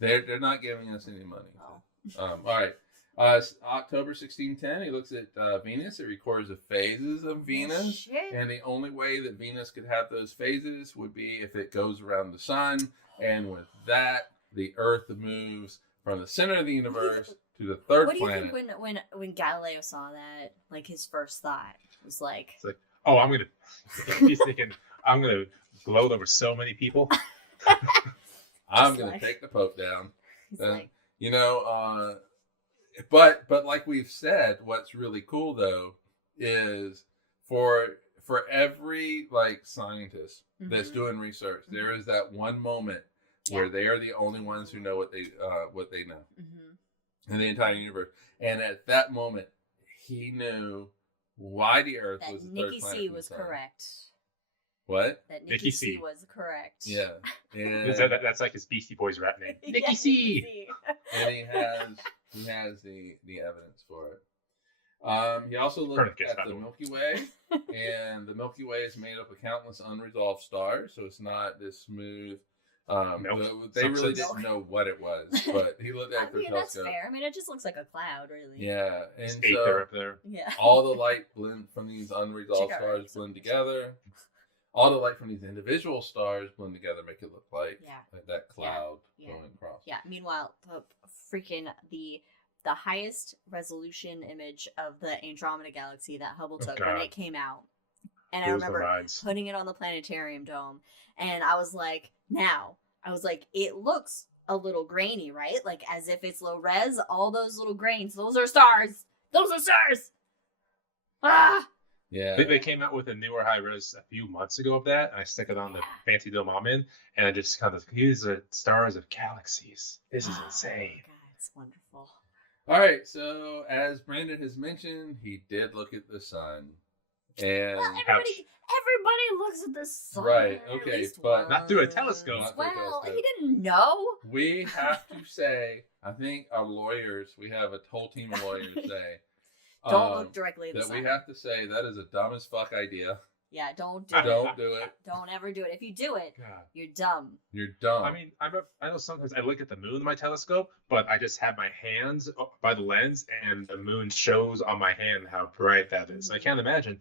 they're not giving us any money. Oh. All right. October 1610, he looks at Venus. It records the phases of Venus. Shit. And the only way that Venus could have those phases would be if it goes around the sun. And with that, the Earth moves from the center of the universe to the third What do you planet. think when Galileo saw that? Like his first thought was like, It's like, oh, he's thinking, I'm gonna gloat over so many people. I'm just going like- to take the Pope down. he's Uh, like, You know, but like we've said, what's really cool though is for every like scientist that's Mhm. doing research, there is that one moment where they are the only ones who know what they know mhm. in the entire universe. And at that moment, he knew why the Earth That was the third Nikki planet C from the was sun. correct. What? That Nikki Nikki C C. was correct. Yeah, and, That's like his Beastie Boys rap name. Yeah, Nikki C. C. and he has the evidence for it. He also looked Copernicus, at by the the way. Milky Way, and the Milky Way is made up of countless unresolved stars, so it's not this smooth. Milk. They really Substance. didn't know what it was, but he looked I at it through mean, a that's telescope. fair. I mean, it just looks like a cloud, really. Yeah, and It's Aether so up there. Yeah. all the light blend from these unresolved Check out stars right, blend so- together. All the light from these individual stars blend together, make it look like Yeah. that cloud Yeah. going across. Yeah. Meanwhile, the highest resolution image of the Andromeda galaxy that Hubble Oh, took when God. it came out, and I Those remember lines. putting it on the Planetarium dome, and I was like, it looks a little grainy, right? Like as if it's low res. All those little grains, those are stars. Those are stars. Ah. Yeah. They came out with a newer high res a few months ago of that. And I stuck it on the fancy dome I'm in, and I just kind of these are stars of galaxies. This is insane. God, it's wonderful. All right, so as Brandon has mentioned, he did look at the sun. And Well, everybody looks at the sun. Right, at okay, least but not through a once. telescope. Not through a Well, telescope. he didn't know. we have to say, I think our lawyers, we have a whole team of lawyers say, Don't look directly at the that sun. we have to say that is a dumb as fuck idea. Yeah, don't do it. Don't do it. Don't ever do it. If you do it, God. you're dumb. You're dumb. I mean, I know sometimes I look at the moon with my telescope, but I just have my hands by the lens, and the moon shows on my hand how bright that is. I can't imagine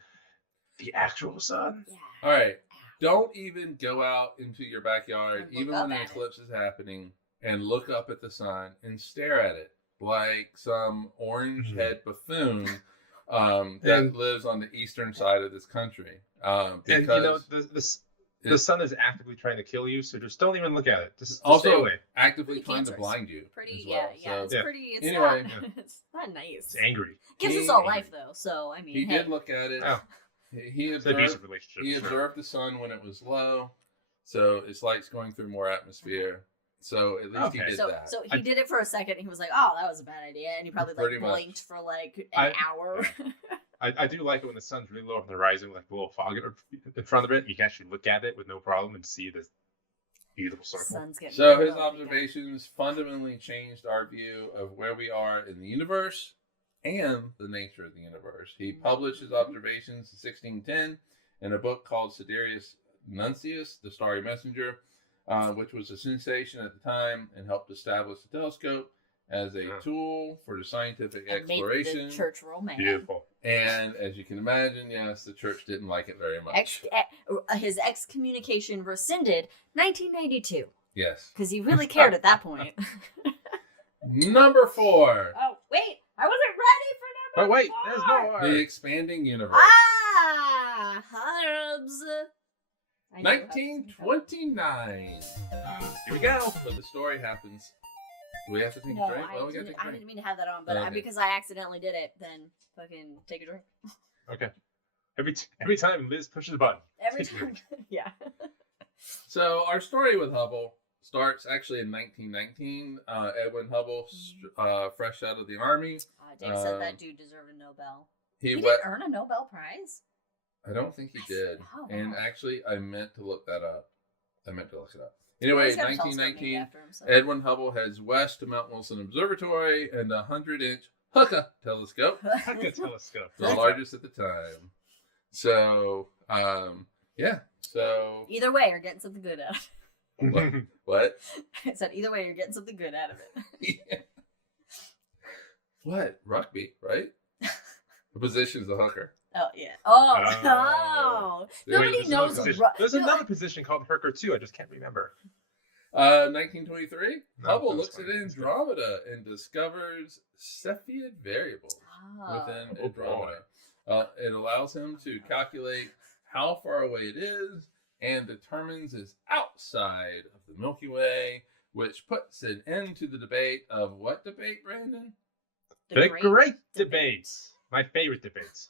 the actual sun. Yeah. All right. Don't even go out into your backyard, And look even up when an at it. eclipse is happening, and look up at the sun and stare at it like some orange head buffoon that lives on the eastern side of this country. And you know, the sun is actively trying to kill you, so just don't even look at it. Just stay also away. actively Pretty trying to cancerous. blind you. Pretty, as well. it's So, pretty. It's anyway, not. It's not nice. It's angry. Gives us He- all life though, so I mean, he hey. did look at it. Oh. He It's an abusive observed. relationship. He sure. observed the sun when it was low, so its light's going through more atmosphere. So at least he Okay. did So, that. so he did it for a second. And he was like, "Oh, that was a bad idea," and he probably like Pretty much. blinked for like an hour. I do like it when the sun's really low on the horizon with like a little fog in front of it. You can actually look at it with no problem and see this beautiful circle. Sun's getting So low, his yeah. observations fundamentally changed our view of where we are in the universe and the nature of the universe. He published his observations in 1610 in a book called Sidereus Nuncius, The Starry Messenger, which was a sensation at the time and helped establish the telescope as a tool for the scientific And make exploration. the church roll mad. Beautiful. And as you can imagine, yes, the church didn't like it very much. His excommunication rescinded 1992 Yes. because he really cared at that point. Number 4. Oh wait, I wasn't ready for But number wait, 4. there's more. The expanding universe. Ah, Hubs. I know Hubs. 1929. Here we go. But the story happens. Do we have to take No, a drink? Well, we gotta take a I drink. didn't mean to have that on, but Okay. because I accidentally did it, then fucking take a drink. Okay. Every time Liz pushes a button. Every Take a time. Yeah. So our story with Hubble starts actually in 1919. Edwin Hubble, fresh out of the army. Dave said that dude deserved a Nobel. He He went. didn't earn a Nobel Prize? I don't think he did. Oh, And wow. actually, I meant to look that up. Anyway, He's got a telescope named 1919. after him, so. Edwin Hubble heads west to Mount Wilson Observatory and the 100-inch Hooker telescope, Like a telescope. the largest at the time. So, yeah. So, Either way, you're getting something good out of it. what? I said, either way, you're getting something good out of it. Yeah. What? Rugby, right? The position's the hooker. Oh, yeah. Oh, Oh. oh. Nobody There's knows. another position- ru- There's no, another position called Herker too. I just can't remember. 1923. No, Hubble that's looks at fine. Andromeda and discovers Cepheid variables Oh. within Oh, Andromeda. It allows him to calculate how far away it is and determines its outside of the Milky Way, which puts an end to the debate of what debate, Brandon? The great great debates. My favorite debates.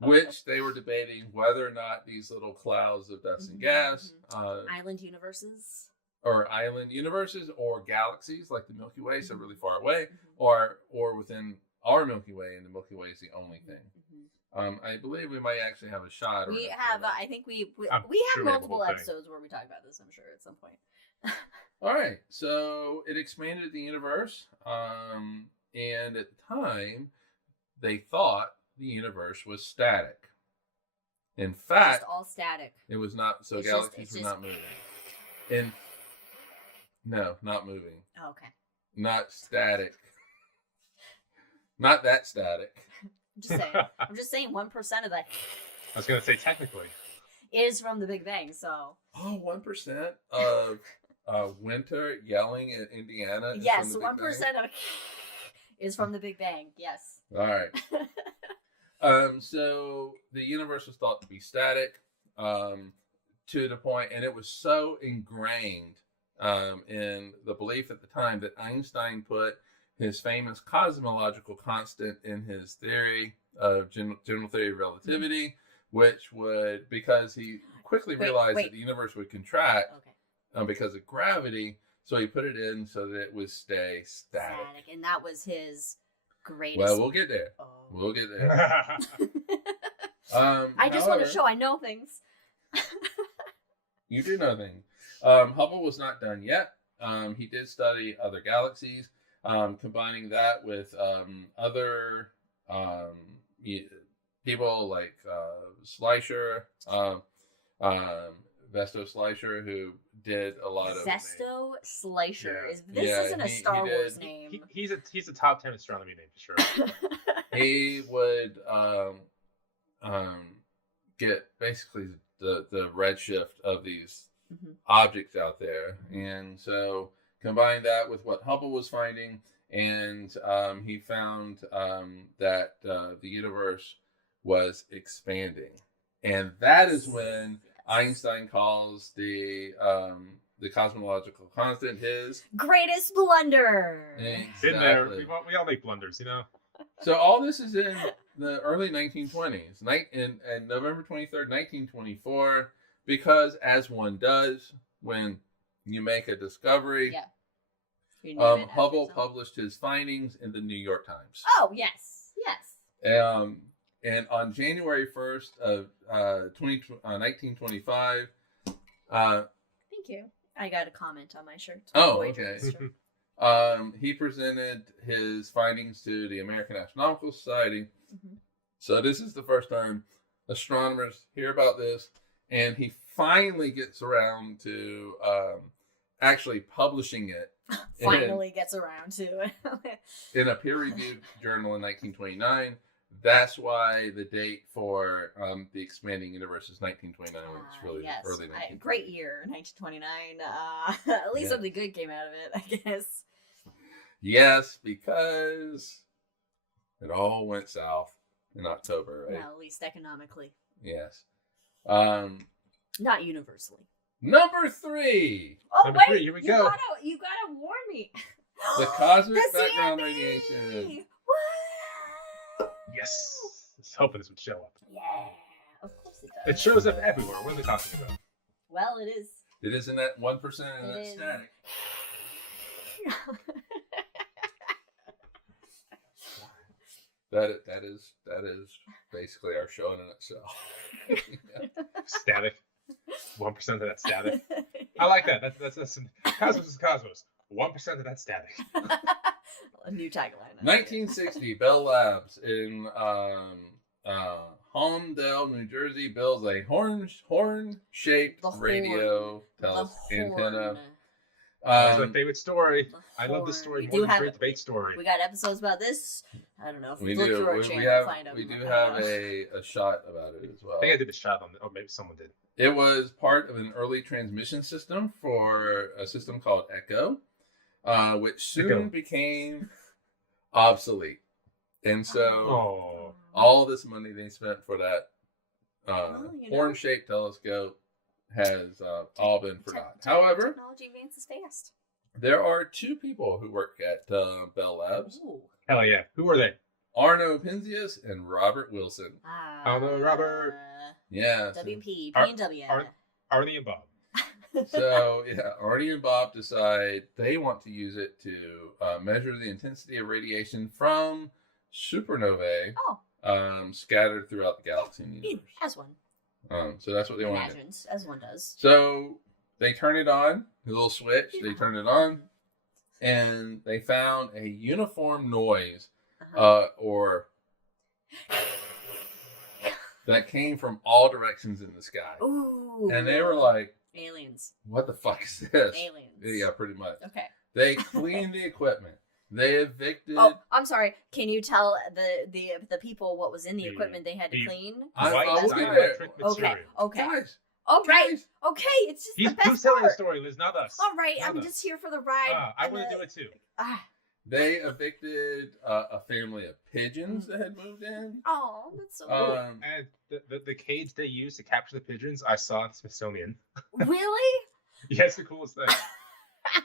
Which they were debating whether or not these little clouds of dust and gas Island universes. or island universes or galaxies like the Milky Way, so really far away, Mhm. or within our Milky Way, and the Milky Way is the only thing. Mhm. I believe we might actually have a shot. Or We an have, episode. I think we I'm have sure we have a multiple whole thing. episodes where we talk about this, I'm sure, at some point. All right, so it expanded the universe, and at the time, they thought the universe was static. In fact, Just all static. it was not. So It's galaxies just- were not moving. No, not moving. Oh, okay. Not static. Not that static. I'm just saying. I'm just saying 1% of that I was gonna say technically. is from the Big Bang, so. Oh, 1% of Winter yelling at Indiana. is Yes, from the Big 1% of is from the Big Bang, yes. Bang? All right. So the universe was thought to be static, to the point, and it was so ingrained in the belief at the time that Einstein put his famous cosmological constant in his theory of general theory of relativity, which would, because he quickly realized that the universe would contract Okay. because of gravity, so he put it in so that it would stay static. Static. And that was his greatest. Well, we'll get there. Oh. We'll get there. I just want however, to show I know things. You do know things. Hubble was not done yet. He did study other galaxies, combining that with other people like Schleicher, Vesto Schleicher, who did a lot of Vesto Schleicher. Yeah. This Yeah, isn't a he Star did. Wars name. He's a top 10 astronomy name for sure. he would get basically the redshift of these objects out there, and so combine that with what Hubble was finding, and he found that the universe was expanding, and that is when Einstein calls the cosmological constant his Greatest blunder. Exactly. In there, we all make blunders, you know. So all this is in the early 1920s, in November 23rd, 1924, because as one does when you make a discovery, Yeah. You name it after Hubble yourself. published his findings in the New York Times. Oh, yes. And on January 1st of 1925, Thank you. I got a comment on my shirt. Oh, Voyager okay. Extra. he presented his findings to the American Astronomical Society. Mhm. So this is the first time astronomers hear about this, and he finally gets around to actually publishing it Finally gets around to it. in a peer-reviewed journal in 1929. That's why the date for the expanding universe is 1929. It's really yes. early 1929. Great year, 1929. At least Yeah. something good came out of it, I guess. Yes, because it all went south in October, right? Well, at least economically. Yes. Not universally. Number 3. Oh, Number wait! 3, here we you go. You gotta warn me. The cosmic The background CMB! radiation. What? Yes. I was hoping this would show up. Yeah, of course it It does. shows up everywhere. What are they talking about? Well, it is. It isn't that 1% and It that's is. static. That is basically our show in a nutshell. Static. 1% of that static. I like that. That's some Cosmos is Cosmos. 1% of that static. A new tagline. 1960, Bell Labs in Holmdel, New Jersey, builds a horn-shaped The horn. radio The antenna. horn. That's my favorite story. The I love this story horn. more than the Great Debate story. We got episodes about this. I don't know if We look do. through our We channel have. find them. We do have a shot about it as well. I think I did the shot on it. Oh, maybe someone did. It was part of an early transmission system for a system called Echo, which soon Echo. became obsolete. And so Oh. all this money they spent for that Well, you know. horn-shaped telescope has all been forgotten. However, Technology advances fast. there are 2 people who work at Bell Labs: Ooh. Hell yeah. Who are they? Arno Penzias and Robert Wilson. Hello, Robert. Yes. WP, Ar- P&W. Arnie and Bob. So, yeah, Arnie and Bob decide they want to use it to measure the intensity of radiation from supernovae scattered throughout the galaxy and universe. As one So that's what they want to do. imagines, as one does. So they turn it on, the little switch, they Yeah. turn it on, and they found a uniform noise Uh-huh. or that came from all directions in the sky. Ooh. And they were like, aliens. what the fuck is this? Aliens. Yeah, pretty much. Okay. They cleaned the equipment. They evicted. Oh, I'm sorry. Can you tell the people what was in the The- equipment they had to the clean? White I will be there. dielectric Okay. material. Okay. Guys, All right. guys, Okay. It's just the Who's best telling the part. story, Liz? Not us. All right. Not I'm us. just here for the ride. I and want to the- do it too. they evicted a family of pigeons that had moved in. Oh, that's so Um, And the cage they used to capture the pigeons, I saw at Smithsonian. cool. Really? Yeah, it's the coolest thing.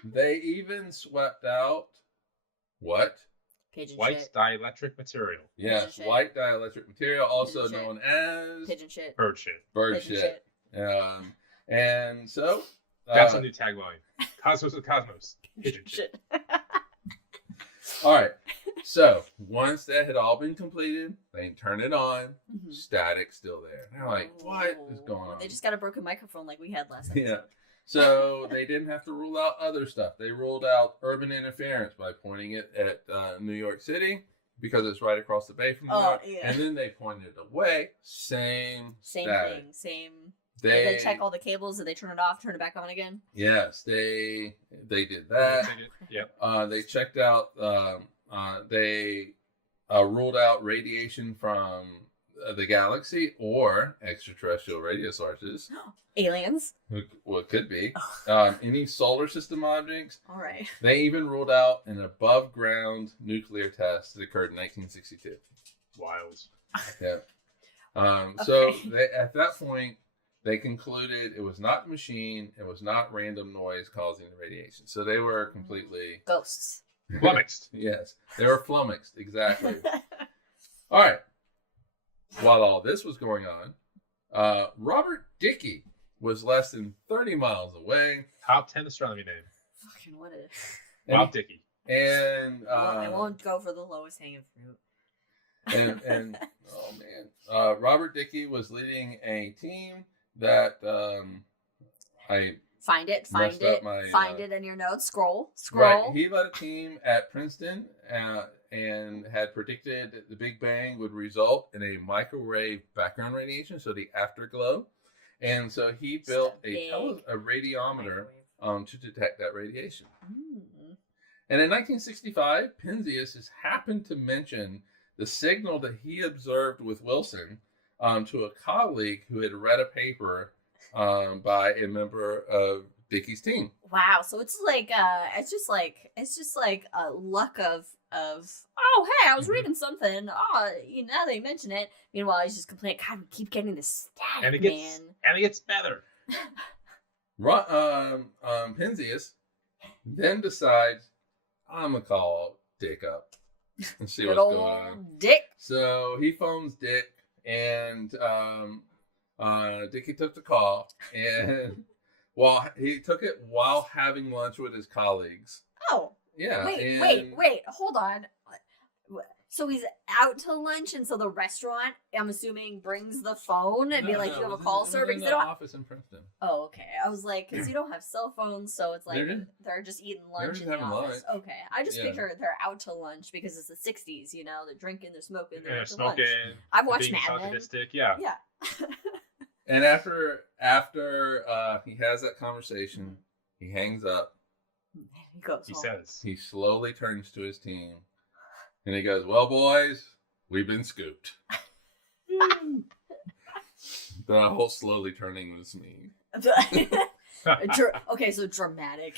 They even swept out what? Pigeon White shit. dielectric material. Yes, shit. white dielectric material, also Pigeon shit. known as Pigeon shit. Bird shit. bird Pigeon shit. And so That's a new tagline. Cosmos with Cosmos. Pigeon shit. Shit. all right. So once that had all been completed, they turn it on. Mhm. Static still there. They're like, what is going on? They just got a broken microphone like we had last episode. Yeah. So they didn't have to rule out other stuff. They ruled out urban interference by pointing it at New York City because it's right across the bay from New York. Yeah. And then they pointed it away. Same static. Thing. Same. They check all the cables and they turn it off, turn it back on again. Yes, they did that. Yeah. They checked out. They ruled out radiation from the galaxy or extraterrestrial radio sources. Aliens. Well, it could be. Any solar system objects. All right. They even ruled out an above ground nuclear test that occurred in 1962. Wild. Yeah. So they, at that point, they concluded it was not the machine, it was not random noise causing the radiation. So they were completely ghosts. Flummoxed. Yes, they were flummoxed. Exactly. All right. While all this was going on, Robert Dickey was less than 30 miles away. Top 10 astronomy name. Fucking what is? Bob Dickey. And I won't go for the lowest hanging fruit. and oh man, Robert Dickey was leading a team that I find it in your notes. Scroll. Right. He led a team at Princeton and had predicted that the Big Bang would result in a microwave background radiation, so the afterglow. And so he built a radiometer to detect that radiation. And in 1965, Penzias has happened to mention the signal that he observed with Wilson to a colleague who had read a paper by a member of Dickey's team. Wow, so it's like it's just like a luck of oh hey, I was reading something. Oh, now they mention it. Meanwhile, he's just complaining. God, we keep getting this static, and it gets better. Penzias then decides, I'm gonna call Dick up and see what's going on. Dick. So he phones Dick, and Dickie took the call, and he took it while having lunch with his colleagues. Oh. Yeah. Wait, hold on. So he's out to lunch, and so the restaurant, I'm assuming, brings the phone and you have a call service. In the office in Princeton. Oh, okay. I was like, because you don't have cell phones, so it's like they're just eating lunch in the office. Lunch. Okay, I just picture they're out to lunch because it's the 60s. They're drinking, they're smoking, they're smoking. I've watched Mad Men. Yeah. And after he has that conversation, he hangs up. He goes. He slowly turns to his team. And he goes, well, boys, we've been scooped. The whole slowly turning was me. Okay, so dramatic.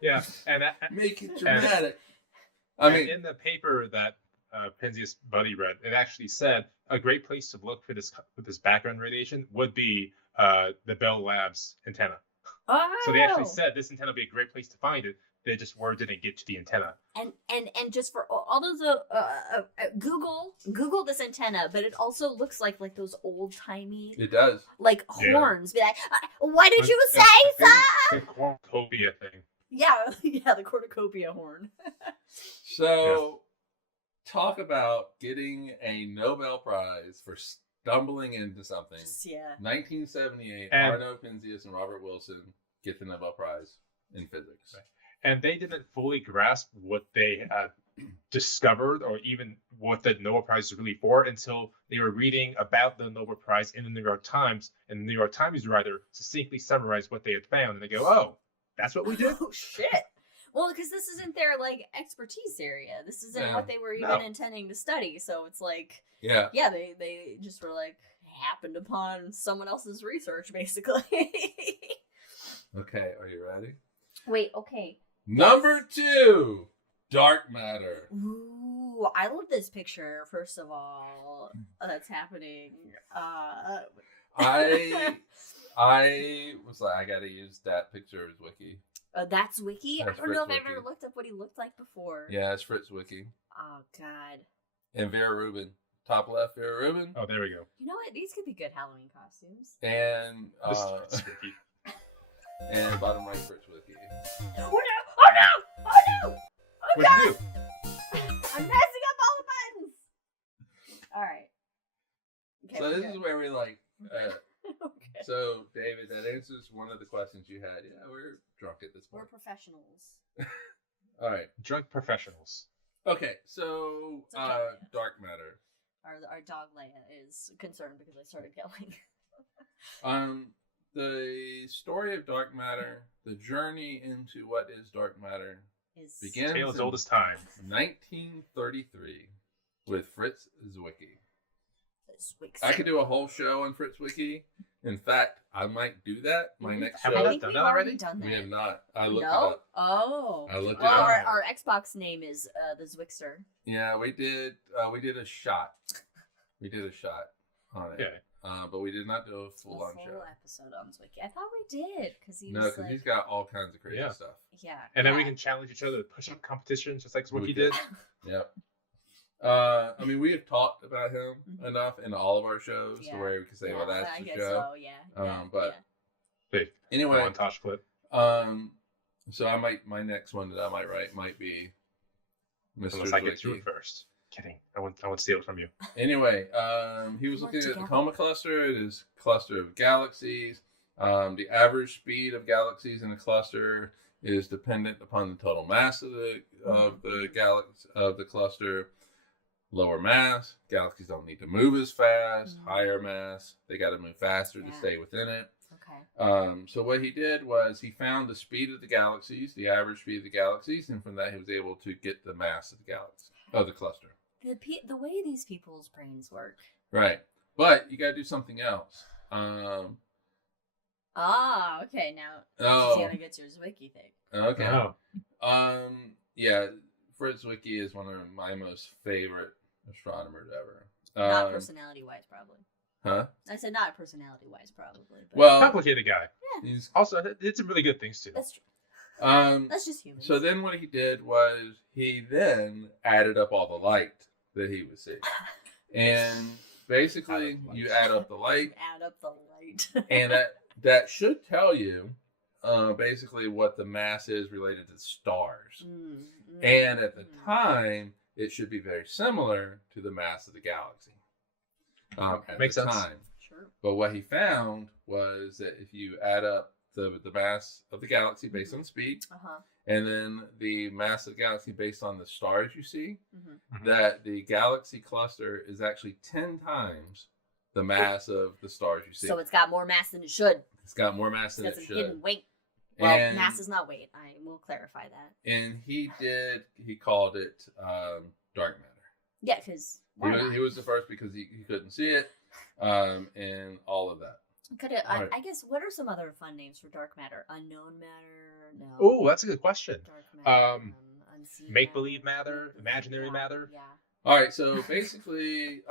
Yeah. And make it dramatic. In the paper that Penzias' buddy read, it actually said a great place to look for this background radiation would be the Bell Labs antenna. Oh. So they actually said this antenna would be a great place to find it. They just word didn't get to the antenna. And just for all those Google this antenna, but it also looks like those old timey. It does. Like horns. Be like, what did you say, sir? The cornucopia thing. Yeah, the cornucopia horn. So, talk about getting a Nobel Prize for stumbling into something. 1978, Arno Penzias and Robert Wilson get the Nobel Prize in physics. Right. And they didn't fully grasp what they had discovered or even what the Nobel Prize is really for until they were reading about the Nobel Prize in the New York Times. And the New York Times writer succinctly summarized what they had found. And they go, oh, that's what we did? Oh, shit. Well, because this isn't their, expertise area. This isn't what they were even intending to study. So it's like, they just were, happened upon someone else's research, basically. Okay, are you ready? Wait, okay. Number 2, dark matter. Ooh, I love this picture, first of all, that's happening. I was like, I gotta use that picture as wiki. That's wiki? That's I don't know if Fritz I've ever Wiki. looked up what he looked like before. Yeah, it's Fritz Wiki. Oh, God. And Vera Rubin. Top left, Vera Rubin. Oh, there we go. You know what? These could be good Halloween costumes. And and bottom right, Fritz Wiki. Oh, no! Oh, no! Oh, no! Oh, What'd you do? Okay. So we're this good. is where we like. Okay. So David, that answers one of the questions you had. Yeah, we're drunk at this We're point. professionals. All right. Drunk professionals. Okay. So It's okay. dark matter. Our dog Leia is concerned because I started yelling. The story of dark matter, the journey into what is dark matter, begins Tale as in old as time. 1933 with Fritz Zwicky. Zwicky. I could do a whole show on Fritz Zwicky. In fact, I might do that. My next Have show. we I not think done we've that already already? done that. We have not. I looked it No? up. Oh. I looked it Well, up. our Xbox name is the Zwixter. Yeah, we did. We did a shot. We did a shot on it. Okay. But we did not do a full-on full show. episode on Zwicky. I thought we did because he No, was because like, he's got all kinds of crazy Yeah. stuff. yeah. And then we yeah. can challenge each other to push-up competitions, just like We Zwicky could. did. Yep. I mean, we have talked about him Mhm. enough in all of our shows to Yeah. where we can say, well, that's I the guess show. so. Yeah. But Wait, anyway, montage clip. so I might, my next one that I might write might be Mr. Unless I get through Zwicky. it first. Kidding. I want to steal it from you. Anyway, he was Work looking at the together. Coma cluster. It is a cluster of galaxies. The average speed of galaxies in a cluster is dependent upon the total mass of the galaxy of the cluster. Lower mass, galaxies don't need to move as fast. Mhm. Higher mass, they got to move faster to Yeah. stay within it. Okay. So what he did was he found the speed of the galaxies, the average speed of the galaxies, and from that he was able to get the mass of the galaxy, of the cluster. The way these people's brains work. Right. But you got to do something else. Okay. Now Oh. Susanna gets your Zwicky thing. Okay. Oh. Yeah, Fritz Zwicky is one of my most favorite astronomers ever. Not personality-wise, probably. Huh? I said not personality-wise, probably. But Well, Complicated guy. he's Also, did some really good things too. that's true. um. That's just human. So then what he did was he then added up all the light that he would see, and basically you add up the light, add up the light. and that should tell you basically what the mass is related to stars. And at the time, it should be very similar to the mass of the galaxy. At Makes the sense. time. Sure. But what he found was that if you add up the mass of the galaxy based on speed, and then the mass of the galaxy based on the stars you see, that the galaxy cluster is actually 10 times the mass of the stars you see. So it's got more mass than it should. It's got more mass than Because it it's should. hidden weight. Well, And- mass is not weight. I will clarify that. And he called it dark matter. Yeah, because He was the first because he couldn't see it, and all of that. Alright. I guess, what are some other fun names for dark matter? Unknown matter? No. Oh, that's a good question. Dark matter. Unseen Make-believe matter, imaginary matter. Yeah. All right, so basically,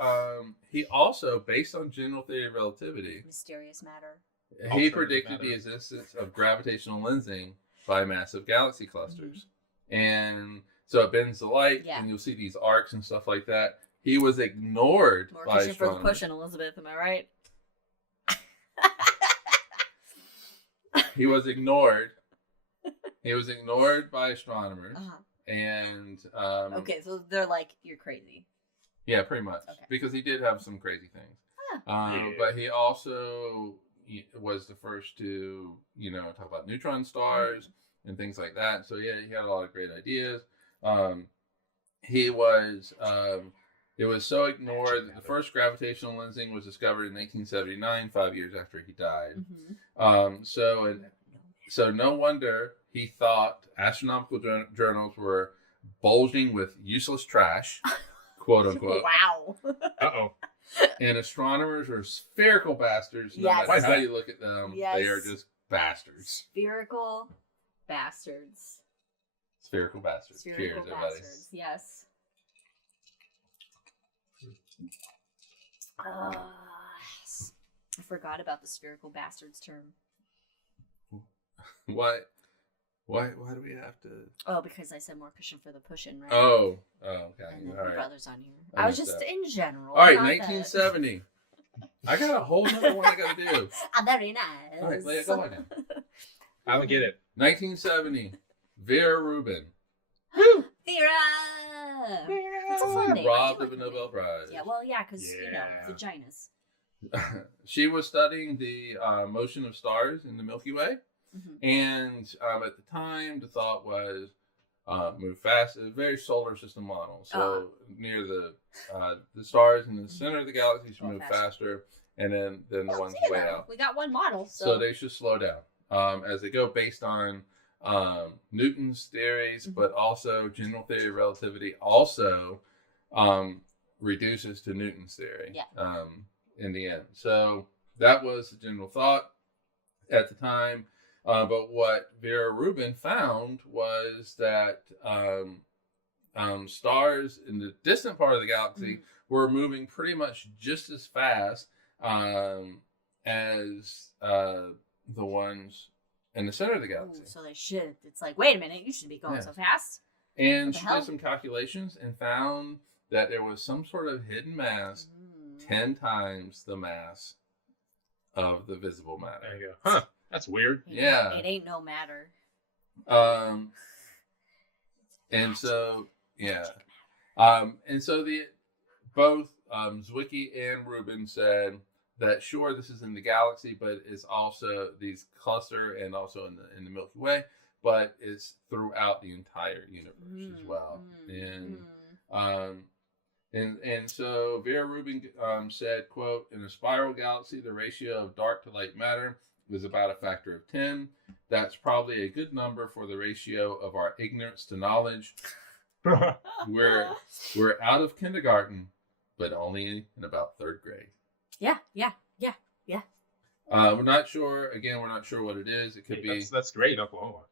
he also, based on general theory of relativity, Mysterious matter. he Alternative predicted matter. the existence of gravitational lensing by massive galaxy clusters. And so it bends the light, Yeah. and you'll see these arcs and stuff like that. He was ignored More by cushion for the astronomers. pushing, Elizabeth. Am I right? He was ignored. He was ignored by astronomers, Uh-huh. and Okay, so they're like, you're crazy. yeah, pretty much, Okay. because he did have some crazy things. Yeah. But he also was the first to, talk about neutron stars and things like that. So yeah, he had a lot of great ideas. He was. It was so ignored that the first gravitational lensing was discovered in 1979, 5 years after he died. So no wonder he thought astronomical journals were bulging with useless trash, quote unquote. Wow. Uh-oh. And astronomers are spherical bastards. No Yes. matter how you look at them, Yes. they are just bastards. Spherical bastards. Spherical bastards. Spherical Cheers, everybody. bastards. Yes. Yes. I forgot about the spherical bastards term. Why do we have to? Oh, because I said more cushion for the pushing, right? Oh, okay. And then All my right. brother's on here. I I was missed just that. in general. All right, not that- 1970. I got a whole nother one I got to do. Very nice. All right, Leah, go on now. I don't get it. 1970. Vera Rubin. Vera! It's a fun name. I Robbed do of a like that Nobel name. Prize. Yeah, well, yeah, because, Yeah. vaginas. she was studying the motion of stars in the Milky Way, and at the time, the thought was move fast. A very solar system model. So near the stars in the center of the galaxy should move faster, and then the ones way out. We got one model, so they should slow down as they go, based on Newton's theories, but also general theory of relativity also reduces to Newton's theory in the end. So that was the general thought at the time. But what Vera Rubin found was that stars in the distant part of the galaxy were moving pretty much just as fast as the ones in the center of the galaxy. So they should. It's like, wait a minute, you should be going so fast. And she did some calculations and found that there was some sort of hidden mass 10 times the mass of the visible matter. There you go. Huh. That's weird. Yeah. It ain't no matter. And so, both Zwicky and Rubin said that sure, this is in the galaxy, but it's also these cluster and also in the Milky Way, but it's throughout the entire universe as well. And so Vera Rubin said, quote, in a spiral galaxy, the ratio of dark to light matter is about a factor of 10. That's probably a good number for the ratio of our ignorance to knowledge. We're out of kindergarten, but only in about third grade. Yeah. We're not sure. Again, we're not sure what it is. It could be. That's great in Oklahoma.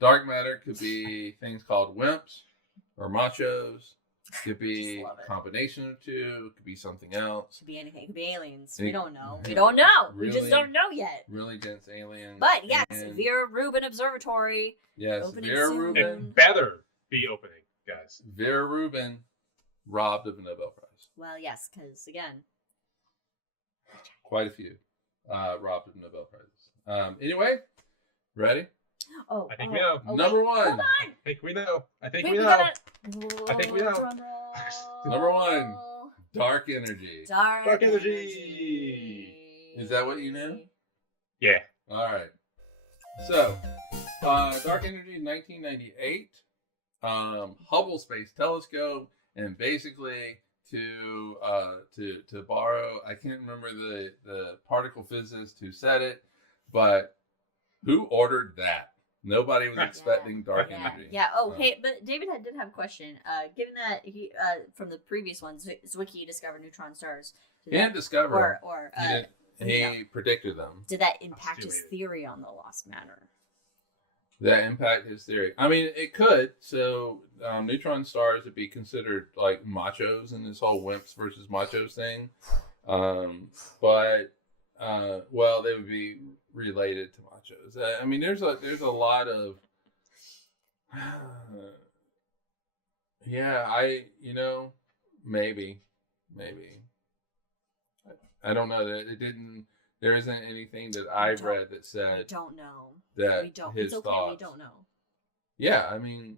Dark matter could be things called wimps or machos. Could be a combination of two. It could be something else. Could be anything. It could be aliens. We don't know. We don't know. Really, we just don't know yet. Really dense aliens. But yes, Vera Rubin Observatory. Yes, Vera Rubin. It better be opening, guys. Vera Rubin robbed of a Nobel Prize. Well, yes, because again, quite a few robbed of Nobel Prizes. Anyway, ready? I think we know. Number one. Hold on. I think we know. I think we know. Number one. Dark energy. Dark energy. Is that what you knew? Yeah. All right. So, dark energy, 1998. Hubble Space Telescope, and basically to borrow, I can't remember the particle physicist who said it, but who ordered that? Nobody was expecting dark energy. Yeah. Oh, hey, but David did have a question. Given that he from the previous one, Zwicky discovered neutron stars. He didn't discover or he predicted them. Did that impact his theory on the lost matter? That impact his theory? I mean, it could. So neutron stars would be considered like machos in this whole wimps versus machos thing. But they would be related to machos. I mean, there's a lot of maybe I don't know that it didn't. There isn't anything that I've read that said. We don't know. That we don't. His it's okay. thoughts. We don't know. Yeah, I mean,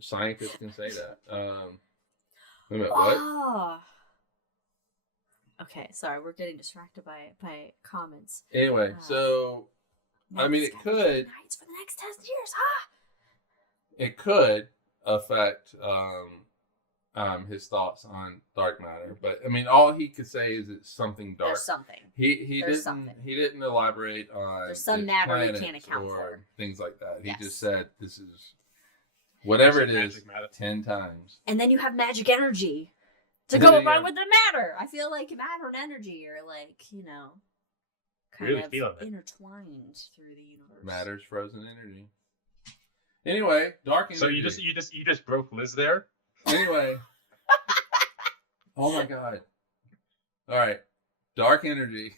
scientists can say that. Wait a minute, what? Okay, sorry, we're getting distracted by comments. Anyway, so I mean, it could. Nights for the next 10 years, It could affect his thoughts on dark matter, but I mean, all he could say is it's something dark. There's something. He didn't elaborate on. There's some matter you can't account for. Things like that. Yes. He just said this is whatever it is, 10 times. And then you have magic energy to go along with the matter. I feel like matter and energy are like, kind really of intertwined through the universe. Matter's frozen energy. Anyway, dark energy. So you just broke Liz there? Anyway. Oh my God. All right. Dark energy.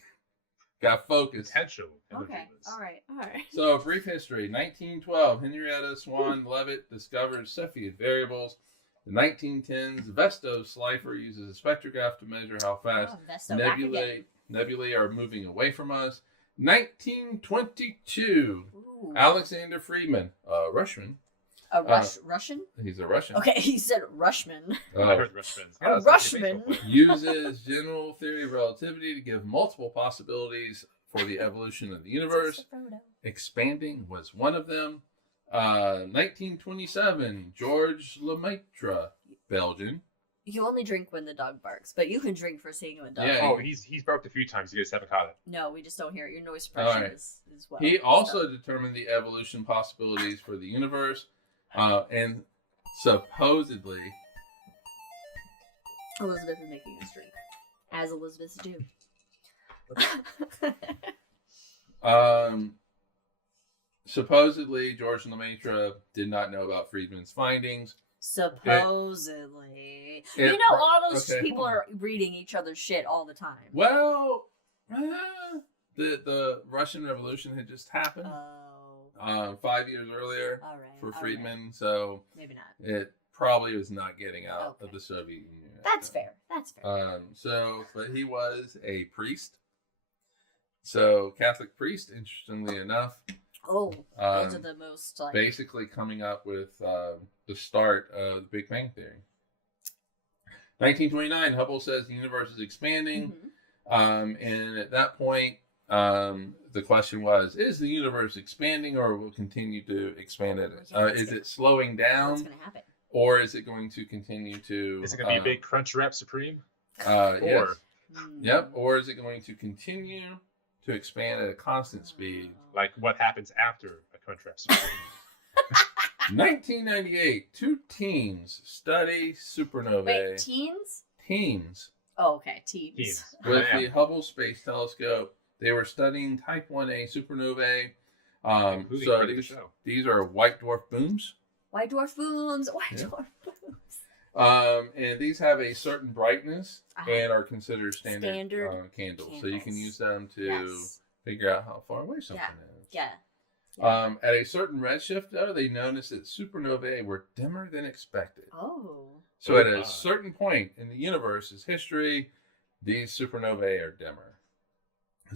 Got focused. Potential. Okay. All right. So, a brief history. 1912, Henrietta Swan Leavitt discovers Cepheid variables. The 1910s, Vesto Slifer uses a spectrograph to measure how fast nebulae are moving away from us. 1922, Alexander Friedman, a Russian, A Russian? He's a Russian. Okay, he said Rushman. I heard Rushman. A Rushman. Uses general theory of relativity to give multiple possibilities for the evolution of the universe. Expanding was one of them. 1927, George Lemaitre, Belgian. You only drink when the dog barks, but you can drink for seeing a dog. Yeah. Oh, he's barked a few times. You guys haven't caught it. No, we just don't hear it. Your noise suppression Right. is well. He also determined the evolution possibilities for the universe, and supposedly, Elizabeth is making us drink, as Elizabeths do. supposedly George Lemaitre did not know about Friedman's findings. Supposedly. It- you know, all those okay, people hold on. are reading each other's shit all the time. Well, the Russian Revolution had just happened Oh. 5 years earlier All right. for all Friedman, right. so Maybe not. it probably was not getting out of Okay. the Soviet Union. That's fair. That's fair. But he was a priest. So Catholic priest, interestingly enough, Oh, those are um, the most like. basically coming up with the start of the Big Bang Theory. 1929, Hubble says the universe is expanding. Mhm. And at that point, the question was, is the universe expanding or will continue to expand it? Is it slowing What's down gonna happen? or is it going to continue to... Is it going to be a big Crunch Wrap Supreme? Yes. Hmm. Yep. Or is it going to continue to expand at a constant speed? Like what happens after a Crunch Wrap Supreme? 1998, two teams study supernovae. Wait, teens? Teams Oh, okay, teens. Teens. with Yeah. the Hubble Space Telescope. They were studying Type 1a supernovae. Including So friend of the show. these are white dwarf booms. White dwarf booms. White Yeah. dwarf booms. And these have a certain brightness Uh-huh. and are considered standard, Standard candles. So you can candles. use them to Yes. figure out how far away something is. Yeah. At a certain redshift, though, they noticed that supernovae were dimmer than expected. Oh. So at Ah. a certain point in the universe's history, these supernovae are dimmer.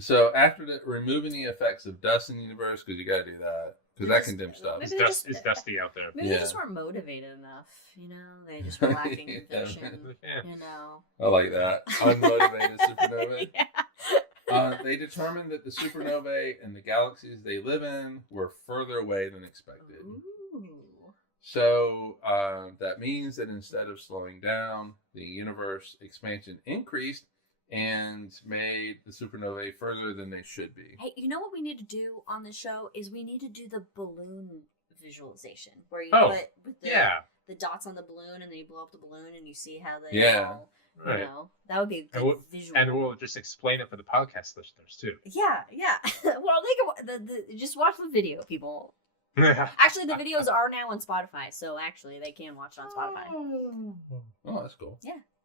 So after removing the effects of dust in the universe, because you got to do that, because that can dim stuff. Maybe they just- It's dusty out there. Maybe Yeah. they just weren't motivated enough. You know, they just were lacking Yeah. conviction. Yeah. You know. I like that. Unmotivated supernovae. Yeah. They determined that the supernovae and the galaxies they live in were further away than expected. Ooh. So that means that instead of slowing down, the universe expansion increased and made the supernovae further than they should be. Hey, you know what we need to do on the show is we need to do the balloon visualization where you Oh, put with the dots on the balloon and then you blow up the balloon and you see how they Yeah. all, you Right. know, that would be a good And visual. And we'll just explain it for the podcast listeners too. Yeah. Well, they can just watch the video, people. Actually, the videos are now on Spotify, so actually they can watch it on Spotify. Oh, that's cool.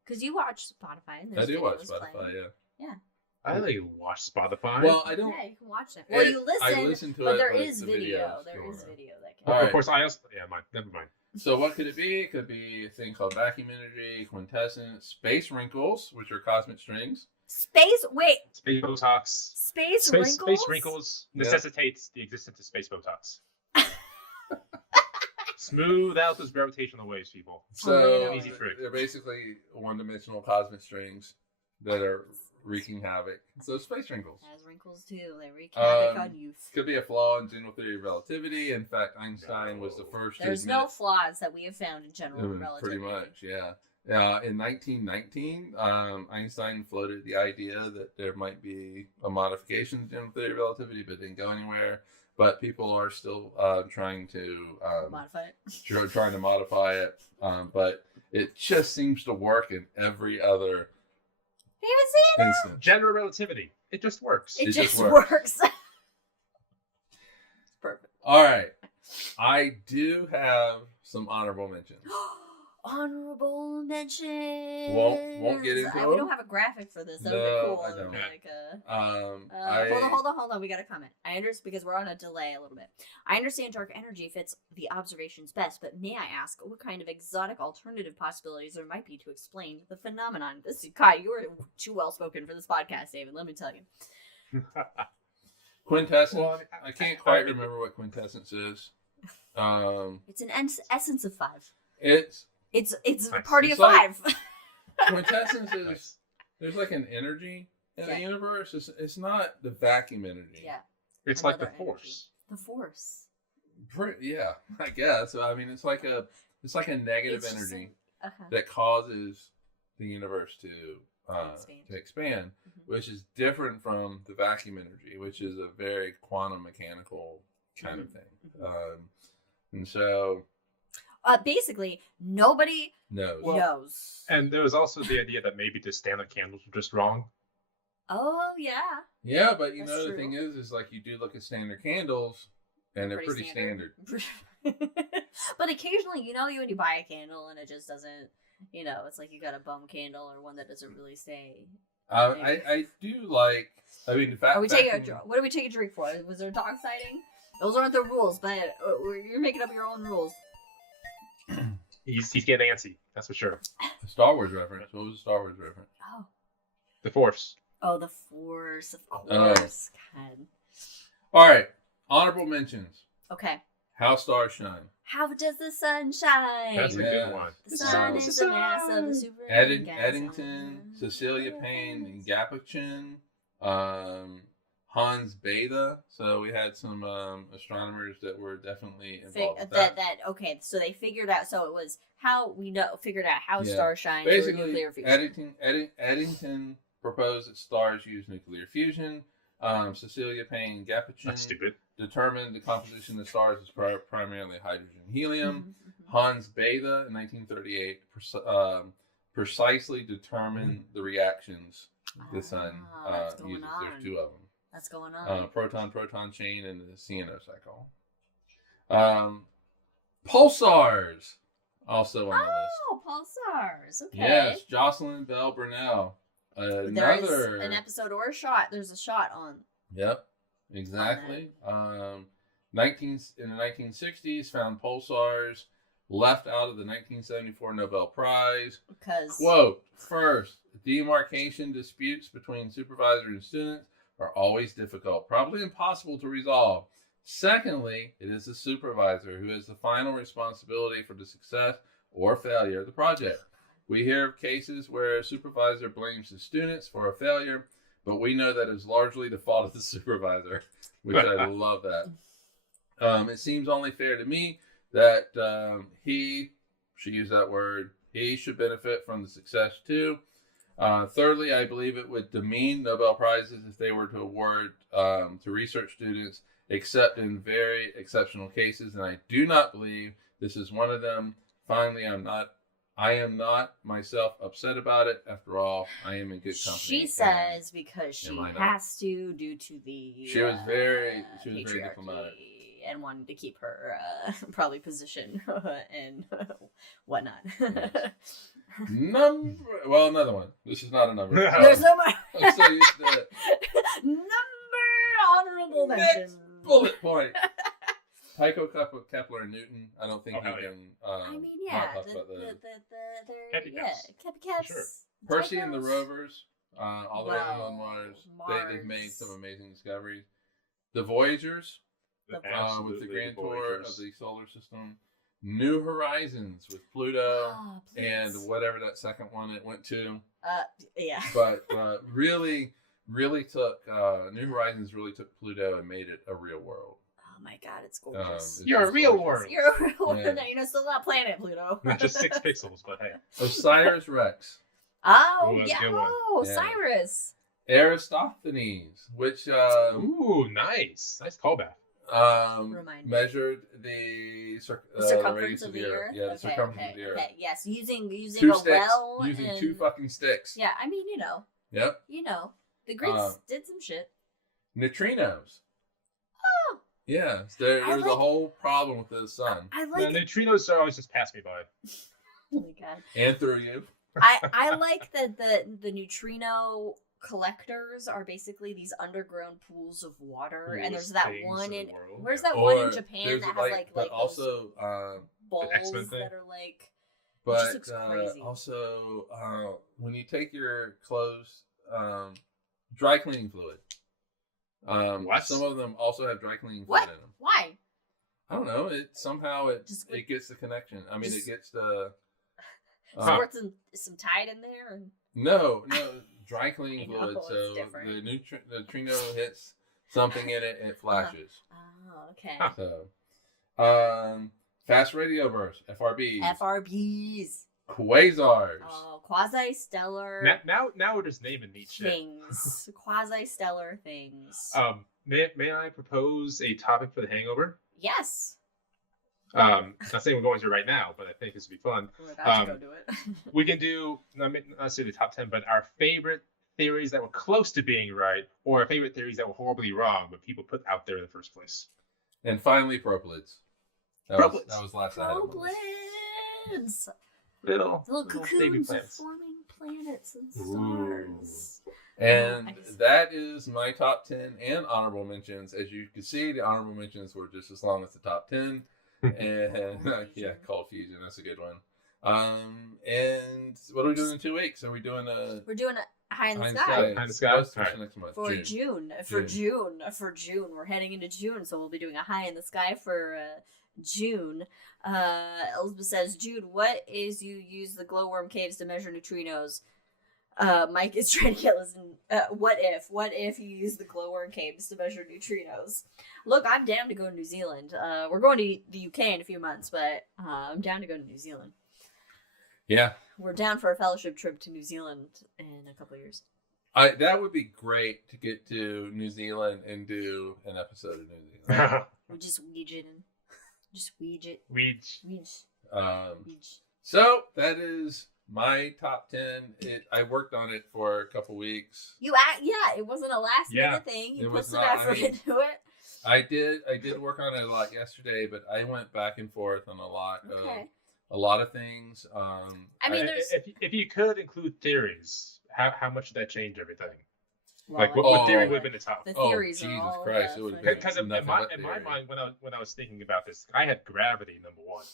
Because you watch Spotify and I there's do watch videos Spotify, playing. yeah. I like watch Spotify. Well, I don't. Yeah, you can watch it. Well, you I listen, listen to but it, there but is the video. video's There still is around. video that can. All right. Of course, I also never mind. So what could it be? It could be a thing called vacuum energy, quintessence, space wrinkles, which are cosmic strings. Space. Wait. Space Botox. Space wrinkles. Space wrinkles Yeah. necessitates the existence of space Botox. Smooth out those gravitational waves, people. So Easy trick. they're basically one-dimensional cosmic strings that are wreaking havoc. So space wrinkles. As wrinkles too, they wreak havoc on youth. Could be a flaw in general theory of relativity. In fact, Einstein was the first There's to no admit flaws that we have found in general relativity. pretty much, yeah. In 1919, Einstein floated the idea that there might be a modification to general theory of relativity, but it didn't go anywhere. But people are still trying to Modify it. trying to modify it, but it just seems to work in every other You even see it? instance. General relativity. It just works. It It just just works. It's perfect. All right, I do have some honorable mentions. Honorable mention. Won't get into We them? don't have a graphic for this. That would No, be cool. I It would be don't. like hold on. We got a comment. I understand because we're on a delay a little bit. I understand dark energy fits the observations best, but may I ask what kind of exotic alternative possibilities there might be to explain the phenomenon? Kai, you are too well spoken for this podcast, David. Let me tell you. Quintessence. Well, I can't quite remember what quintessence is. It's an essence of 5. It's It's a Nice. party It's of like- 5. quintessence is Nice. there's like an energy in Yeah. the universe. It's not the vacuum energy. Yeah, It's like the Another energy. Force. the Force. Yeah, I guess. I mean, it's like a negative It's just energy Uh-huh. that causes the universe to Expand. expand, Mhm. which is different from the vacuum energy, which is a very quantum mechanical kind of thing. And so, Basically, nobody no. Well, knows. And there was also the idea that maybe the standard candles were just wrong. Oh yeah, Yeah, but you That's know, the true. thing is like you do look at standard candles, and they're pretty standard. But occasionally, when you buy a candle and it just doesn't, it's like you got a bum candle or one that doesn't really stay. I do like. I mean, the fact. What do we take a drink for? Was there a dog sighting? Those aren't the rules, but you're making up your own rules. He's getting antsy, that's for sure. A Star Wars reference. What was a Star Wars reference? The Force. Oh, the Force, of Oh. course. God. All right. Honorable mentions. Okay. How stars shine. How does the sun shine? That's a Yeah. good one. The sun The is the mass of the super Eddington, Cecilia Payne, and Gapichin, Hans Bethe. So we had some astronomers that were definitely involved with that. Okay, so they figured out. So it was figured out how Yeah. stars shine through Basically, nuclear fusion. Eddington proposed that stars use nuclear fusion. Cecilia Payne and That's Gapichin stupid. determined the composition of stars is primarily hydrogen and helium. Mhm. Hans Bethe in 1938 precisely determined the reactions the sun That's going uses. on. There's 2 of them. That's going on. Proton chain and the CNO cycle. Pulsars also on the list. Oh, pulsars. Okay. Yes, Jocelyn Bell Burnell. There's Another. an episode or a shot. There's a shot on. Yep, exactly. In the 1960s, found pulsars left out of the 1974 Nobel Prize. Because Quote, first, demarcation disputes between supervisor and students are always difficult, probably impossible to resolve. Secondly, it is the supervisor who has the final responsibility for the success or failure of the project. We hear of cases where a supervisor blames the students for a failure, but we know that is largely the fault of the supervisor, which I love that. It seems only fair to me that she used that word, he should benefit from the success too. Thirdly, I believe it would demean Nobel Prizes if they were to award to research students, except in very exceptional cases, and I do not believe this is one of them. Finally, I am not myself upset about it. After all, I am in good company. she says because she Am I not? has to due to the She was very diplomatic. patriarchy and wanted to keep her probably position and whatnot. Another one. This is not a number. There's no more. I'm so used to it. Number honorable Next mention. bullet point. Tycho Kepler and Newton. I don't think Oh, you hell yeah. can. I mean, not yeah, talk about the Copycats. Copycats. Sure. Percy and the Tychos. Rovers. All the rovers on Mars. They've made some amazing discoveries. The Voyagers, with Absolutely the grand tour Voyagers. of the solar system. New Horizons with Pluto Oh, and please. whatever that second one it went to. Yeah. But really took New Horizons really took Pluto and made it a real world. Oh my god, it's gorgeous. You're a just real gorgeous. world. You're a real Yeah. one. Still not planet Pluto. Just 6 pixels, but hey. Osiris Rex, Oh, Ooh, that's a yeah. good one. Oh, Yeah. Cyrus. Aristophanes, which Ooh, nice callback. Remind me. measured the Circumference radius of the Earth. Yeah, the circumference of the Earth. Okay. Yes, using 2 a sticks, well using and 2 fucking sticks. yeah. I mean, Yep. the Greeks did some shit. Neutrinos. Oh. Yeah, there's a like- whole problem with the sun I The like. neutrinos always just pass me by. Oh my god. and through you. I like that the neutrino collectors are basically these underground pools of water, and there's Coolest that things one in in the world. where's Yeah. that one in Or Japan there's that has like but those also balls X-Men thing? that are like but looks crazy. also when you take your clothes dry cleaning fluid What? some of them also have dry cleaning What? fluid in them Why? I don't know. It somehow Just it gets the connection. I mean, it just- gets the. Squirt some Tide in there, and No, dry cleaning I know, fluid. it's So different. the neutrino hits something in it and it flashes. oh, okay. So, fast radio bursts, FRBs, FRBs. quasars. Oh, quasi-stellar Now we're just naming neat shit. things. Quasi-stellar things. May I propose a topic for the hangover? Yes. Not saying we're going to right now, but I think this would be fun. We're about to go do it. We can do not necessarily the top 10, but our favorite theories that were close to being right, or our favorite theories that were horribly wrong, but people put out there in the first place. And finally, proplids. That was last item. Proplids. Little cocoons baby plants. forming planets and stars. And Nice. that is my top 10 and honorable mentions. As you can see, the honorable mentions were just as long as the top 10. And yeah, Cold Fusion, that's a good one. And what are we doing in 2 weeks? Are we doing We're doing a High in the High Sky. High in the Sky? What's the Alright. next month? For June. June. We're heading into June, so we'll be doing a High in the Sky for June. Elizabeth says, Jude, what is you use the glowworm caves to measure neutrinos? Mike is trying to get listen. What if you use the glowworm caves to measure neutrinos? Look, I'm down to go to New Zealand. We're going to the UK in a few months, but I'm down to go to New Zealand. Yeah. We're down for a fellowship trip to New Zealand in a couple of years. That would be great to get to New Zealand and do an episode of New Zealand. We just weege it in. Just weege it. Weeds. Weege. Weege. So that is my top 10. I worked on it for a couple weeks. Yeah, it wasn't a last minute thing. You it put was some not. effort into it. I did work on it a lot yesterday, but I went back and forth on a lot of things. I mean, there's if you could include theories, how much would that change everything? well, Like, what Oh. theory would have been the top? The Oh, theories are Jesus all Christ, the it would've fucking- Because in Nothing my but theory. mind, when I was thinking about this, I had gravity number one.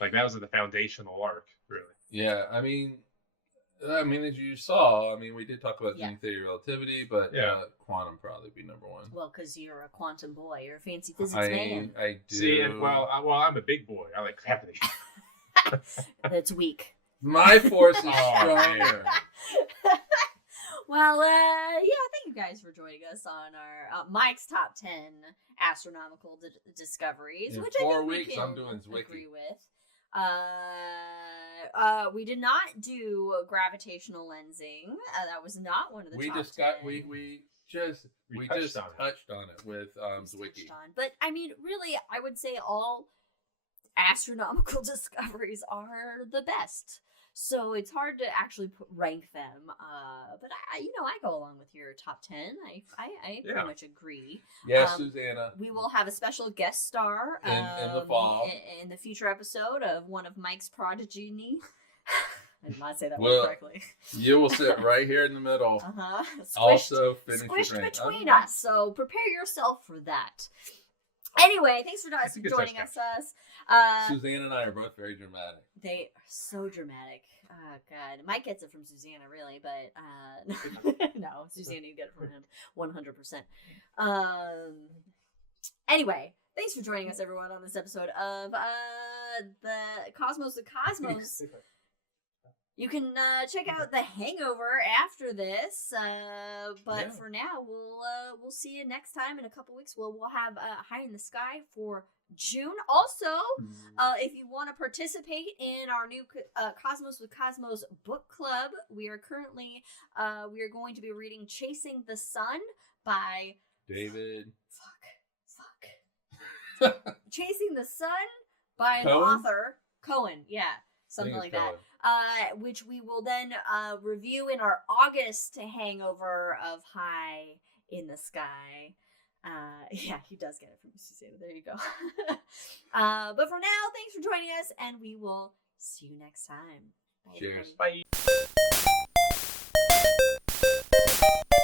Like that was the foundational arc, really. Yeah, I mean, as you saw, we did talk about Yeah. general theory of relativity, but Yeah. quantum probably be number one. Well, because you're a quantum boy. You're a fancy physics man. I do. See, and I'm a big boy. I like gravity. That's weak. My force is Oh, stronger. Well, thank you guys for joining us on our Mike's top 10 astronomical discoveries, In which 4 I think weeks, we can I'm doing Zwicky. agree with. We did not do gravitational lensing. That was not one of the We top just 10. got we just touched on it with Zwicky. touched on. But I mean, really, I would say all astronomical discoveries are the best. So it's hard to actually rank them. But I go along with your top 10. I pretty much agree. Yes, Susanna. We will have a special guest star In the fall. in the future episode of one of Mike's progeny. I did not say that Well, word correctly. You will sit right here in the middle. Also finish your Squished drink. between us. So prepare yourself for that. Anyway, thanks for That's a good joining size us. Suzanne and I are both very dramatic. They are so dramatic. Oh, God. Mike gets it from Susanna, really, but no, Susanna, you get it from him 100%. Anyway, thanks for joining us, everyone, on this episode of the Cosmos of Cosmos. You can check out The Hangover after this, but for now, we'll see you next time in a couple weeks. We'll have High in the Sky for June. Also, if you want to participate in our new Cosmos with Cosmos book club, we are currently we are going to be reading Chasing the Sun by David. Fuck. Chasing the Sun by an Cohen? author. Cohen, yeah. Something like that. Which we will then review in our August hangover of High in the Sky. Yeah, he does get it from Susanna. There you go. But for now, thanks for joining us, and we will see you next time. Bye, Cheers. everybody. Bye.